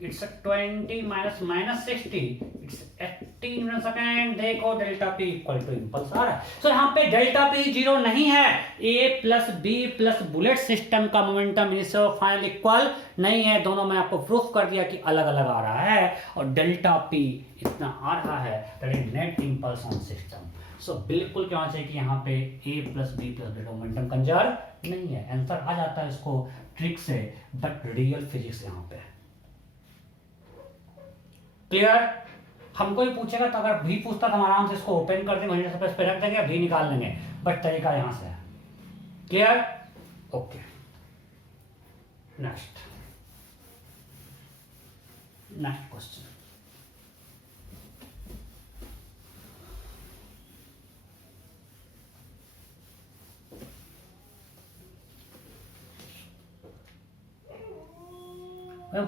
it's 20 - -60, it's 80 Newton/second। देखो डेल्टा p = इंपल्स आ रहा है। सो यहाँ पे डेल्टा p 0 नहीं है। a + b + बुलेट सिस्टम का मोमेंटम इनिशियल और फाइनल इक्वल नहीं है। दोनों में आपको प्रूफ कर दिया कि अलग अलग आ रहा है और डेल्टा p इतना आ रहा है, that is net impulse on system. सो बिल्कुल क्या होना चाहिए कि यहाँ पे a + b + bullet momentum conserve नहीं है। आंसर आ जाता है इसको ट्रिक से, बट रियल फिजिक्स यहाँ पे है। क्लियर? हमको ही पूछेगा तो अगर भी पूछता तो हम आराम से इसको ओपन कर देंगे, वहीं पे रख देंगे, भी निकाल लेंगे, बट तरीका यहां से है। Clear? Okay, next question.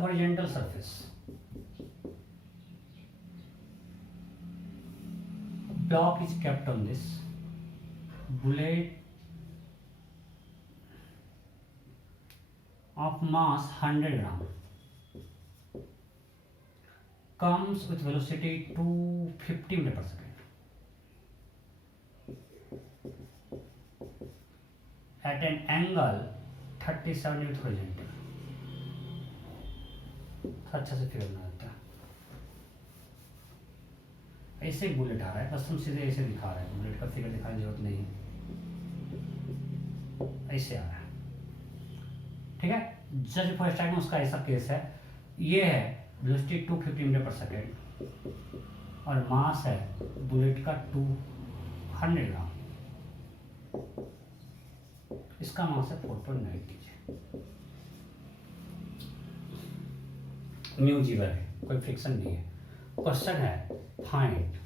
Horizontal surface, block is kept on this bullet of mass 100 gram comes with velocity 250 m/s at an angle 37 with horizontal। अच्छा से फिगर बना देता है। ऐसे ही बुलेट आ रहा है, बस हम सीधे ऐसे दिखा रहे हैं, बुलेट का फिगर दिखाने की जरूरत नहीं है, ऐसे आ रहा है। ठीक है, जस्ट फॉर स्टार्टिंग उसका ऐसा केस है। ये है वेलोसिटी 250 m/s और मास है बुलेट का 200 ग्राम, इसका मास है 4.9 kg। न्यू जीवर है, कोई फ्रिक्शन नहीं है। क्वेश्चन है find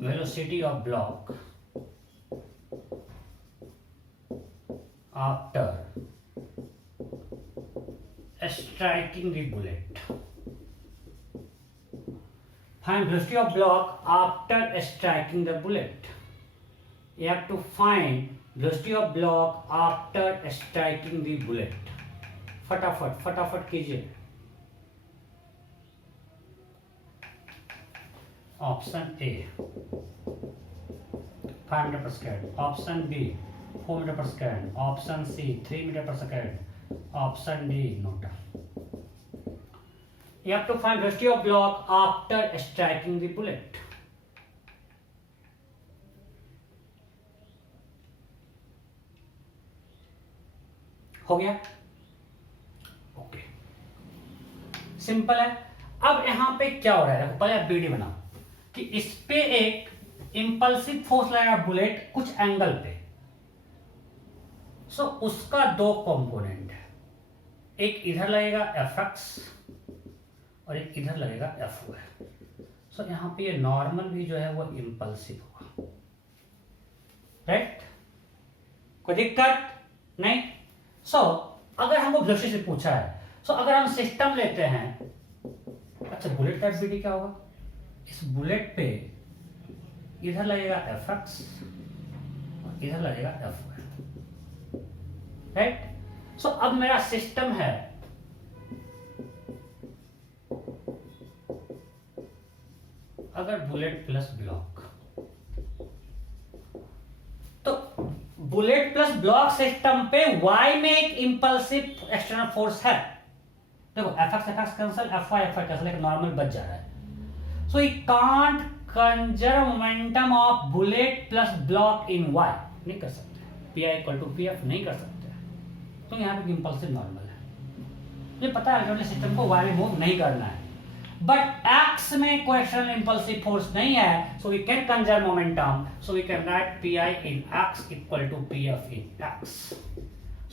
velocity of block after striking the bullet. Find velocity of block after striking the bullet. You have to find velocity of block after striking the bullet. फटाफट कीजिए. Option A 5 metre पर second, option B 4 metre पर second, option C 3 metre पर second, option D naught. You have to find velocity of block after striking the bullet. हो गया? Okay, simple है. अब यहां पे क्या हो रहा है, देखो पहले आप बीडी बनाओ कि इस पे एक इंपल्सिव फोर्स लगेगा बुलेट कुछ एंगल पे. सो उसका दो कंपोनेंट है, एक इधर लगेगा Fx और एक इधर लगेगा Fy. सो यहां पे ये नॉर्मल भी जो है वो इंपल्सिव होगा. राइट, कोई दिक्कत नहीं. सो अगर हमको वेलोसिटी से पूछा है, सो अगर हम सिस्टम लेते हैं, अच्छा बुलेट का बीडी क्या होगा, इस बुलेट पे इधर लगेगा Fx और इधर लगेगा Fy. राइट, सो अब मेरा सिस्टम है अगर बुलेट प्लस ब्लॉक, तो बुलेट प्लस ब्लॉक सिस्टम पे y में एक इंपल्सिव एक्सटर्नल फोर्स है. देखो Fx कैंसिल, Fy कैंसिल, एक नॉर्मल बच जा रहा है. So you can't conserve momentum of bullet plus block in y. नहीं कर सकते. Pi इक्वल टू Pf नहीं कर सकते, तो यहाँ पे इंपल्सिव नॉर्मल है. मुझे पता है अल्टरनेट सिस्टम को y में मूव नहीं करना है, बट x में कोई एक्सटर्नल इंपल्सिव फोर्स नहीं है. So we can conserve momentum. So we can write Pi in x equal to Pf in x.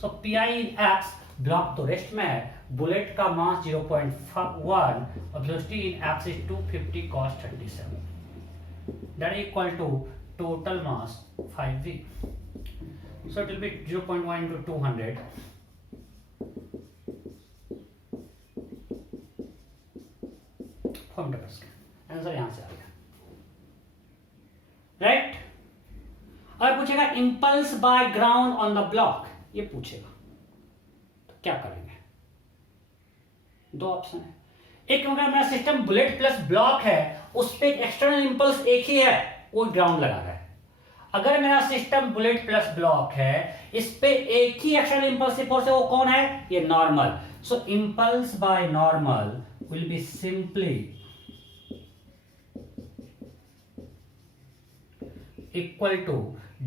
So Pi in x, block तो रेस्ट में है, बुलेट का मास 0.1 और velocity in x is 250 cos 37. That equal to total mass 5v. So it will be 0.1 into 200. Answer यहां से आ गया. Right, और पूछेगा impulse by ground on the block, ये पूछेगा तो क्या करेंगे. दो ऑप्शन है. एक अगर मेरा सिस्टम बुलेट प्लस ब्लॉक है, उस पे एक्सटर्नल इंपल्स एक ही है, वो ग्राउंड लगा रहा है. अगर मेरा सिस्टम बुलेट प्लस ब्लॉक है, इस पे एक ही एक्सटर्नल इंपल्सिव फोर्स है, वो कौन है, ये normal. So impulse by normal will be simply equal to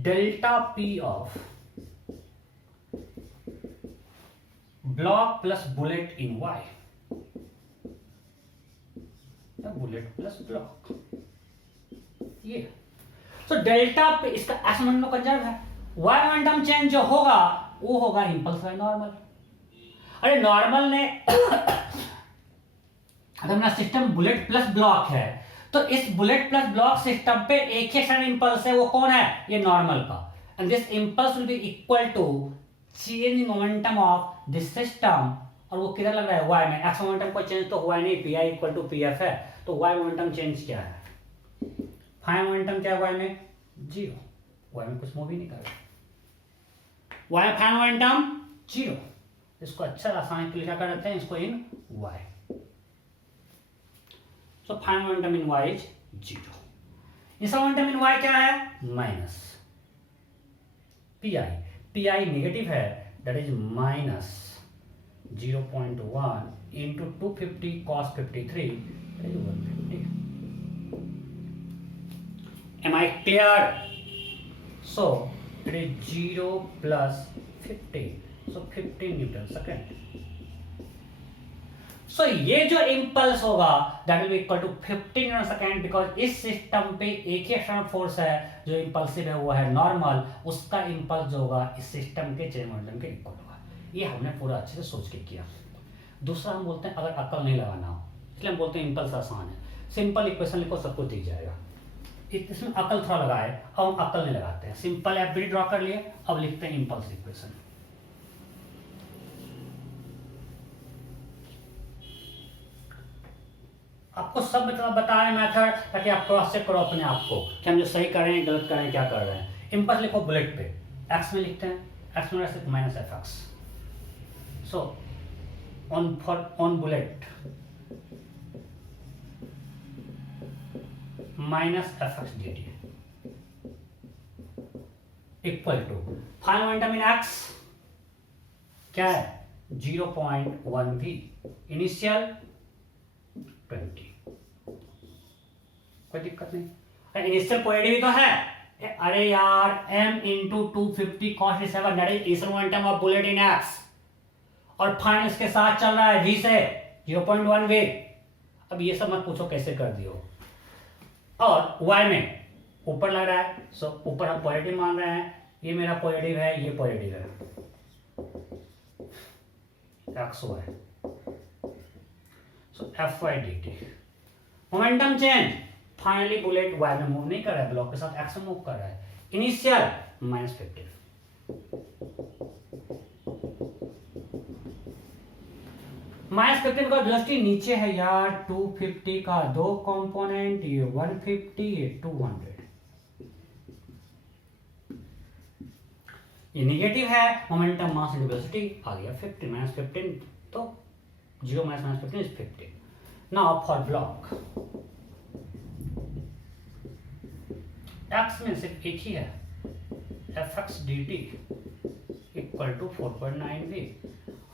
delta P of block plus bullet in y. Bullet plus block ये. सो डेल्टा पे इसका एसमेंट कंजर्व है. y मोमेंटम चेंज जो होगा वो होगा इंपल्स बाय नॉर्मल. अरे normal ने अगर मेरा सिस्टम बुलेट प्लस ब्लॉक है, तो इस बुलेट प्लस ब्लॉक सिस्टम पे एक ही एक्सटर्नल इंपल्स है, वो कौन है, ये नॉर्मल का. And this impulse will be equal to change in momentum of this system. और वो किधर लग रहा है, y में. x मोमेंटम कोई चेंज तो हुआ नहीं, Pi इक्वल टू Pf है, तो y मोमेंटम चेंज क्या है, फाइ मोमेंटम क्या है y में, 0. y में कुछ मूव ही नहीं कर रहा, y में फाइ मोमेंटम 0. इसको अच्छा आसानी के लिए क्या कर देते हैं, इसको इन y. So final momentum in y is 0. इसका momentum in y क्या है, माइनस Pi. Pi नेगेटिव है, that is minus 0.1 into 250 cos 53, that is 150. Am I clear? So it is 0 plus 50, so 15 Newton second. So ये जो impulse होगा that will be equal to 15 newton second, because इस system पे एक ही external force है जो impulsive है, वो है नॉर्मल. उसका इंपल्स जो होगा इस सिस्टम के चेन मोमेंटम के इक्वल होगा. ये हमने पूरा अच्छे से सोच के किया. दूसरा हम बोलते हैं अगर अकल नहीं लगाना हो, इसलिए हम बोलते हैं इंपल्स आसान है. सिंपल इक्वेशन लिखो, सब कुछ दिख जाएगा. इसमें अकल थोड़ा लगाए, अब हम अकल नहीं लगाते हैं. सिंपल एफबीडी ड्रॉ कर लिए, अब लिखते हैं इंपल्स इक्वेशन. आपको सब बताया मेथड, ताकि आप क्रॉस चेक करो अपने आप को कि हम जो सही कर रहे हैं गलत कर रहे हैं, क्या कर रहे हैं। इम्पल्स लिखो बुलेट पे, एक्स में लिखते हैं, एक्स में सिर्फ minus F X. So on bullet minus F X D T equal to final momentum in X क्या है 0.1 v, इनिशियल 20, कोई दिक्कत नहीं। इनिशियल पॉइंट भी तो है, अरे यार m into 250 cos 7 that is initial momentum of bullet in x, और फाइनल इसके साथ चल रहा है v से 0.1 v। अब ये सब मत पूछो कैसे कर दियो। और y में ऊपर लग रहा है, सो ऊपर हम पॉजिटिव मान रहे हैं, ये मेरा पॉजिटिव है, ये पॉजिटिव है, X Y, so F Y D T. Momentum change, finally bullet Y में मूव नहीं कर रहा है, ब्लॉक के साथ एक्स में मूव कर रहा है। इनिशियल -50, -15 का वेलोसिटी नीचे है यार, 250 का दो कंपोनेंट, ये 150, ये 200, ये नेगेटिव है। मोमेंटम मास इनटू वेलोसिटी आ गया 50 -15, तो 0 -15 is 50। Now for block, X में सिर्फ एक ही है, F X D T equal to 4.9 v।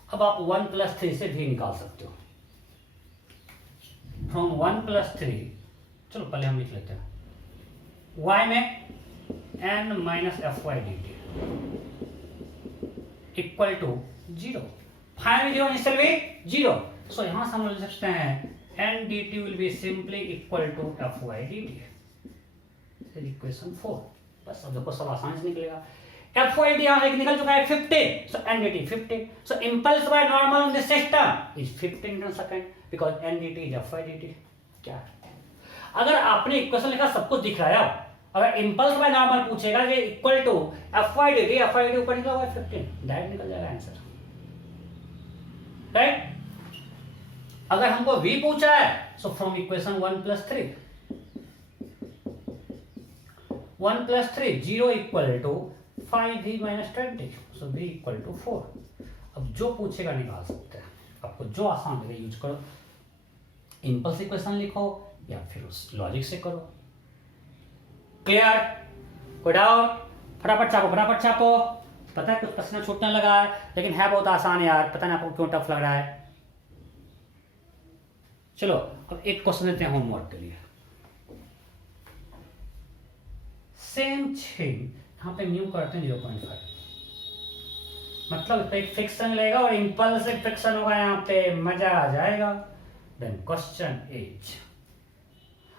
अब आप 1 + 3 से v निकाल सकते हो, फ्रॉम 1 + 3। चलो पहले हम लिख लेते हैं, y में n - F Y D T equal to 0, final 0 initial भी 0। सो यहां से हम लिख सकते हैं n dt will be simply equal to F Y D T, equation 4। बस अब देखो सब आसान से निकलेगा। एफ वाई डी यहां से निकल चुका है 50, so n dt 50, so impulse by normal in this system is 15 meter second, because n dt is F Y D T. क्या है, अगर आपने इक्वेशन लिखा सब कुछ दिख रहा है, अगर इंपल्स बाय नॉर्मल पूछेगा कि equal to F Y D T, F Y D ऊपर निकला हुआ 15, डायरेक्ट निकल जाएगा आंसर, राइट। अगर हमको v पूछा है, so from equation 1 + 3, 1 + 3 0 equal to 5v - 20, so v equal to 4। अब जो पूछेगा निकाल सकते हैं, आपको जो आसान लगे यूज करो, इंपल्स इक्वेशन लिखो या फिर उस लॉजिक से करो। क्लियर, कोई डाउट? फटाफट छापो। पता है कुछ पसीना छूटने लगा है, लेकिन है बहुत आसान यार, पता नहीं आपको क्यों टफ लग रहा है। चलो अब एक क्वेश्चन देते हैं होमवर्क के लिए। सेम थिंग यहाँ पे म्यू करते हैं 0.5, मतलब एक फ्रिक्शन लेगा और इंपल्सिव फ्रिक्शन होगा, यहाँ पे मजा आ जाएगा। देन क्वेश्चन इज,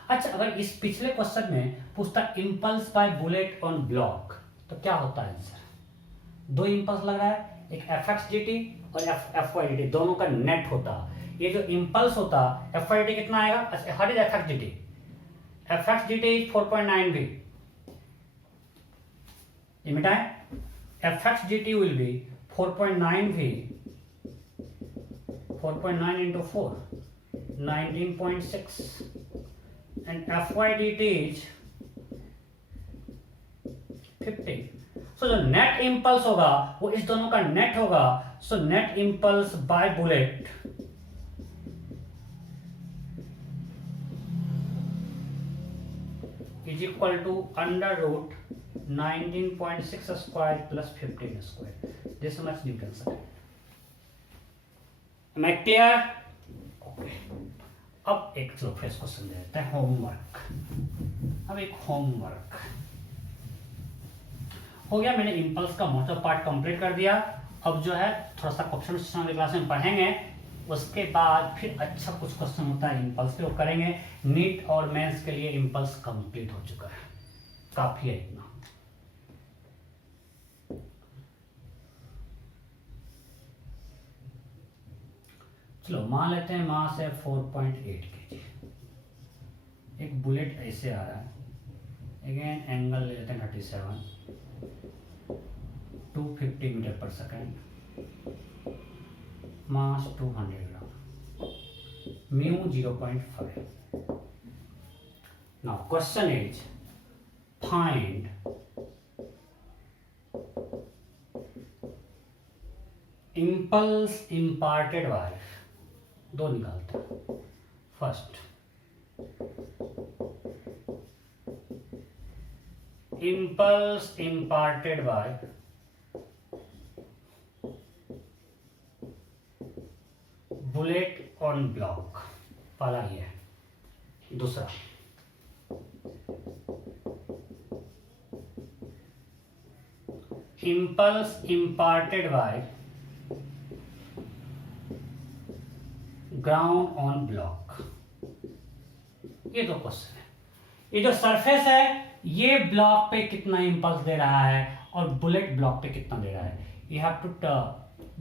अच्छा अगर इस पिछले क्वेश्चन में पूछता impulse by bullet on block, तो क्या होता है आंसर? दो इंपल्स लग रहा है, एक एफ एक्स डी टी और एफ वाई डी टी, दोनों का नेट होता। ये जो इंपल्स होता एफ वाई डी टी कितना आएगा? What is F X D T? F X D T 4.9 v, ये मिटाएं, F X D T will be 4.9 v, 4.9 into 4, 19.6, and FYDT is 50। सो जो नेट इंपल्स होगा वो इस दोनों का नेट होगा, सो net impulse by bullet is equal to √ 19.6 square plus 15 square, this much newton second. Am I clear? Okay. अब एक चलो फ्रेश क्वेश्चन दे देते हैं, होमवर्क। अब एक होमवर्क हो गया, मैंने इंपल्स का मोटा पार्ट कंप्लीट कर दिया। अब जो है थोड़ा सा क्वेश्चन क्लास में पढ़ेंगे, उसके बाद फिर अच्छा कुछ क्वेश्चन होता है इंपल्स पे, वो करेंगे। नीट और मेंस के लिए इंपल्स कंप्लीट हो चुका है, काफी है इतना। चलो मान लेते हैं मास है 4.8 kg, एक बुलेट ऐसे आ रहा है, अगेन एंगल ले लेते हैं 37, 250 मीटर पर second, mass 200 gram, mu 0.5. Now question is find impulse imparted by, दो निकालते हैं. First impulse imparted by bullet on block, पहला ही है. दूसरा impulse imparted by ground on block. ये दो क्वेश्चन है. ये जो सरफेस है ये ब्लॉक पे कितना इंपल्स दे रहा है और बुलेट ब्लॉक पे कितना दे रहा है. You have to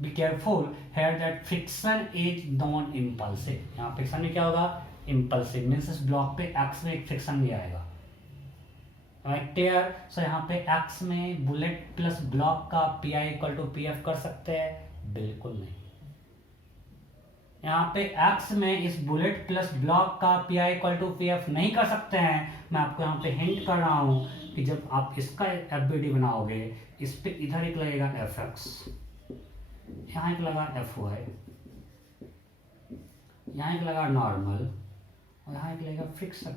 be careful here that friction is non impulsive. यहाँ फ्रिक्शन में क्या होगा, इंपल्सिव मीन्स इस ब्लॉक पे एक्स में एक फ्रिक्शन भी आएगा. क्लियर. सो यहाँ पे एक्स में बुलेट प्लस ब्लॉक का P I equal to P F कर सकते हैं, बिल्कुल नहीं. यहाँ पे x में इस बुलेट प्लस ब्लॉक का P I equal to P F नहीं कर सकते हैं. मैं आपको यहाँ पे हिंट कर रहा हूँ कि जब आप इसका एफ बी डी बनाओगे इस पे इधर एक लगेगा एफ एक्स, यहाँ एक लगा एफ वाई, यहाँ एक लगा नॉर्मल और यहाँ एक लगेगा फ्रिक्शन.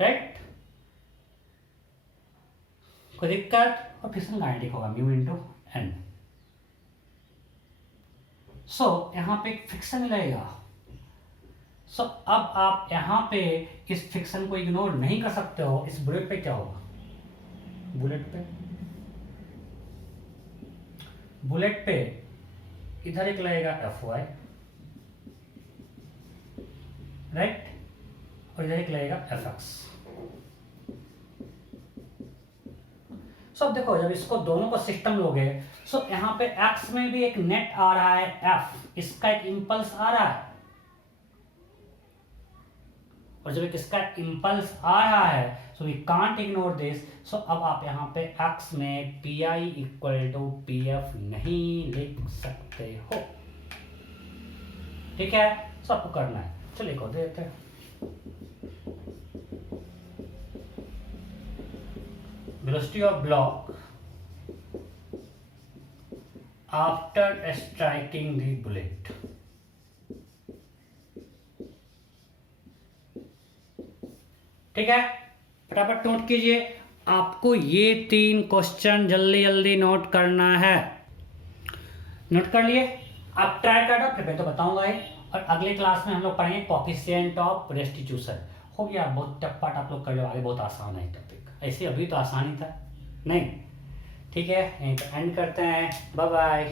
राइट. कोई दिक्कत. और फ्रिक्शन गाइनेटिक होगा म्यू इंटू एन. सो यहाँ पे एक फ्रिक्शन लगेगा. सो अब आप यहाँ पे इस फ्रिक्शन को इग्नोर नहीं कर सकते हो. इस बुलेट पे क्या होगा, बुलेट पे इधर एक लगेगा एफ वाई, राइट, और इधर एक लगेगा एफ एक्स. सो अब देखो जब इसको दोनों को सिस्टम लोगे सो यहाँ पे x में भी एक नेट आ रहा है f, इसका एक इंपल्स आ रहा है. और जब इसका इंपल्स आ रहा है so we can't ignore this. So अब आप यहाँ पे x में P I equal to P F नहीं लिख सकते हो. ठीक है. सो आपको करना है. चलिए को देते हैं. velocity of block after striking the bullet. ठीक है. फटाफट नोट कीजिए. आपको ये 3 क्वेश्चन जल्दी जल्दी नोट करना है. नोट कर लिए. आप ट्राई कर दो, फिर मैं तो बताऊंगा ही. और अगले क्लास में हम लोग पढ़ेंगे कोएफिशिएंट ऑफ रेस्टिट्यूशन. हो गया. बहुत टफ पार्ट आप लोग कर लो. आगे बहुत आसान है टॉपिक. ऐसे अभी तो आसान ही था नहीं. ठीक है. यहीं पर एंड करते हैं. Bye bye.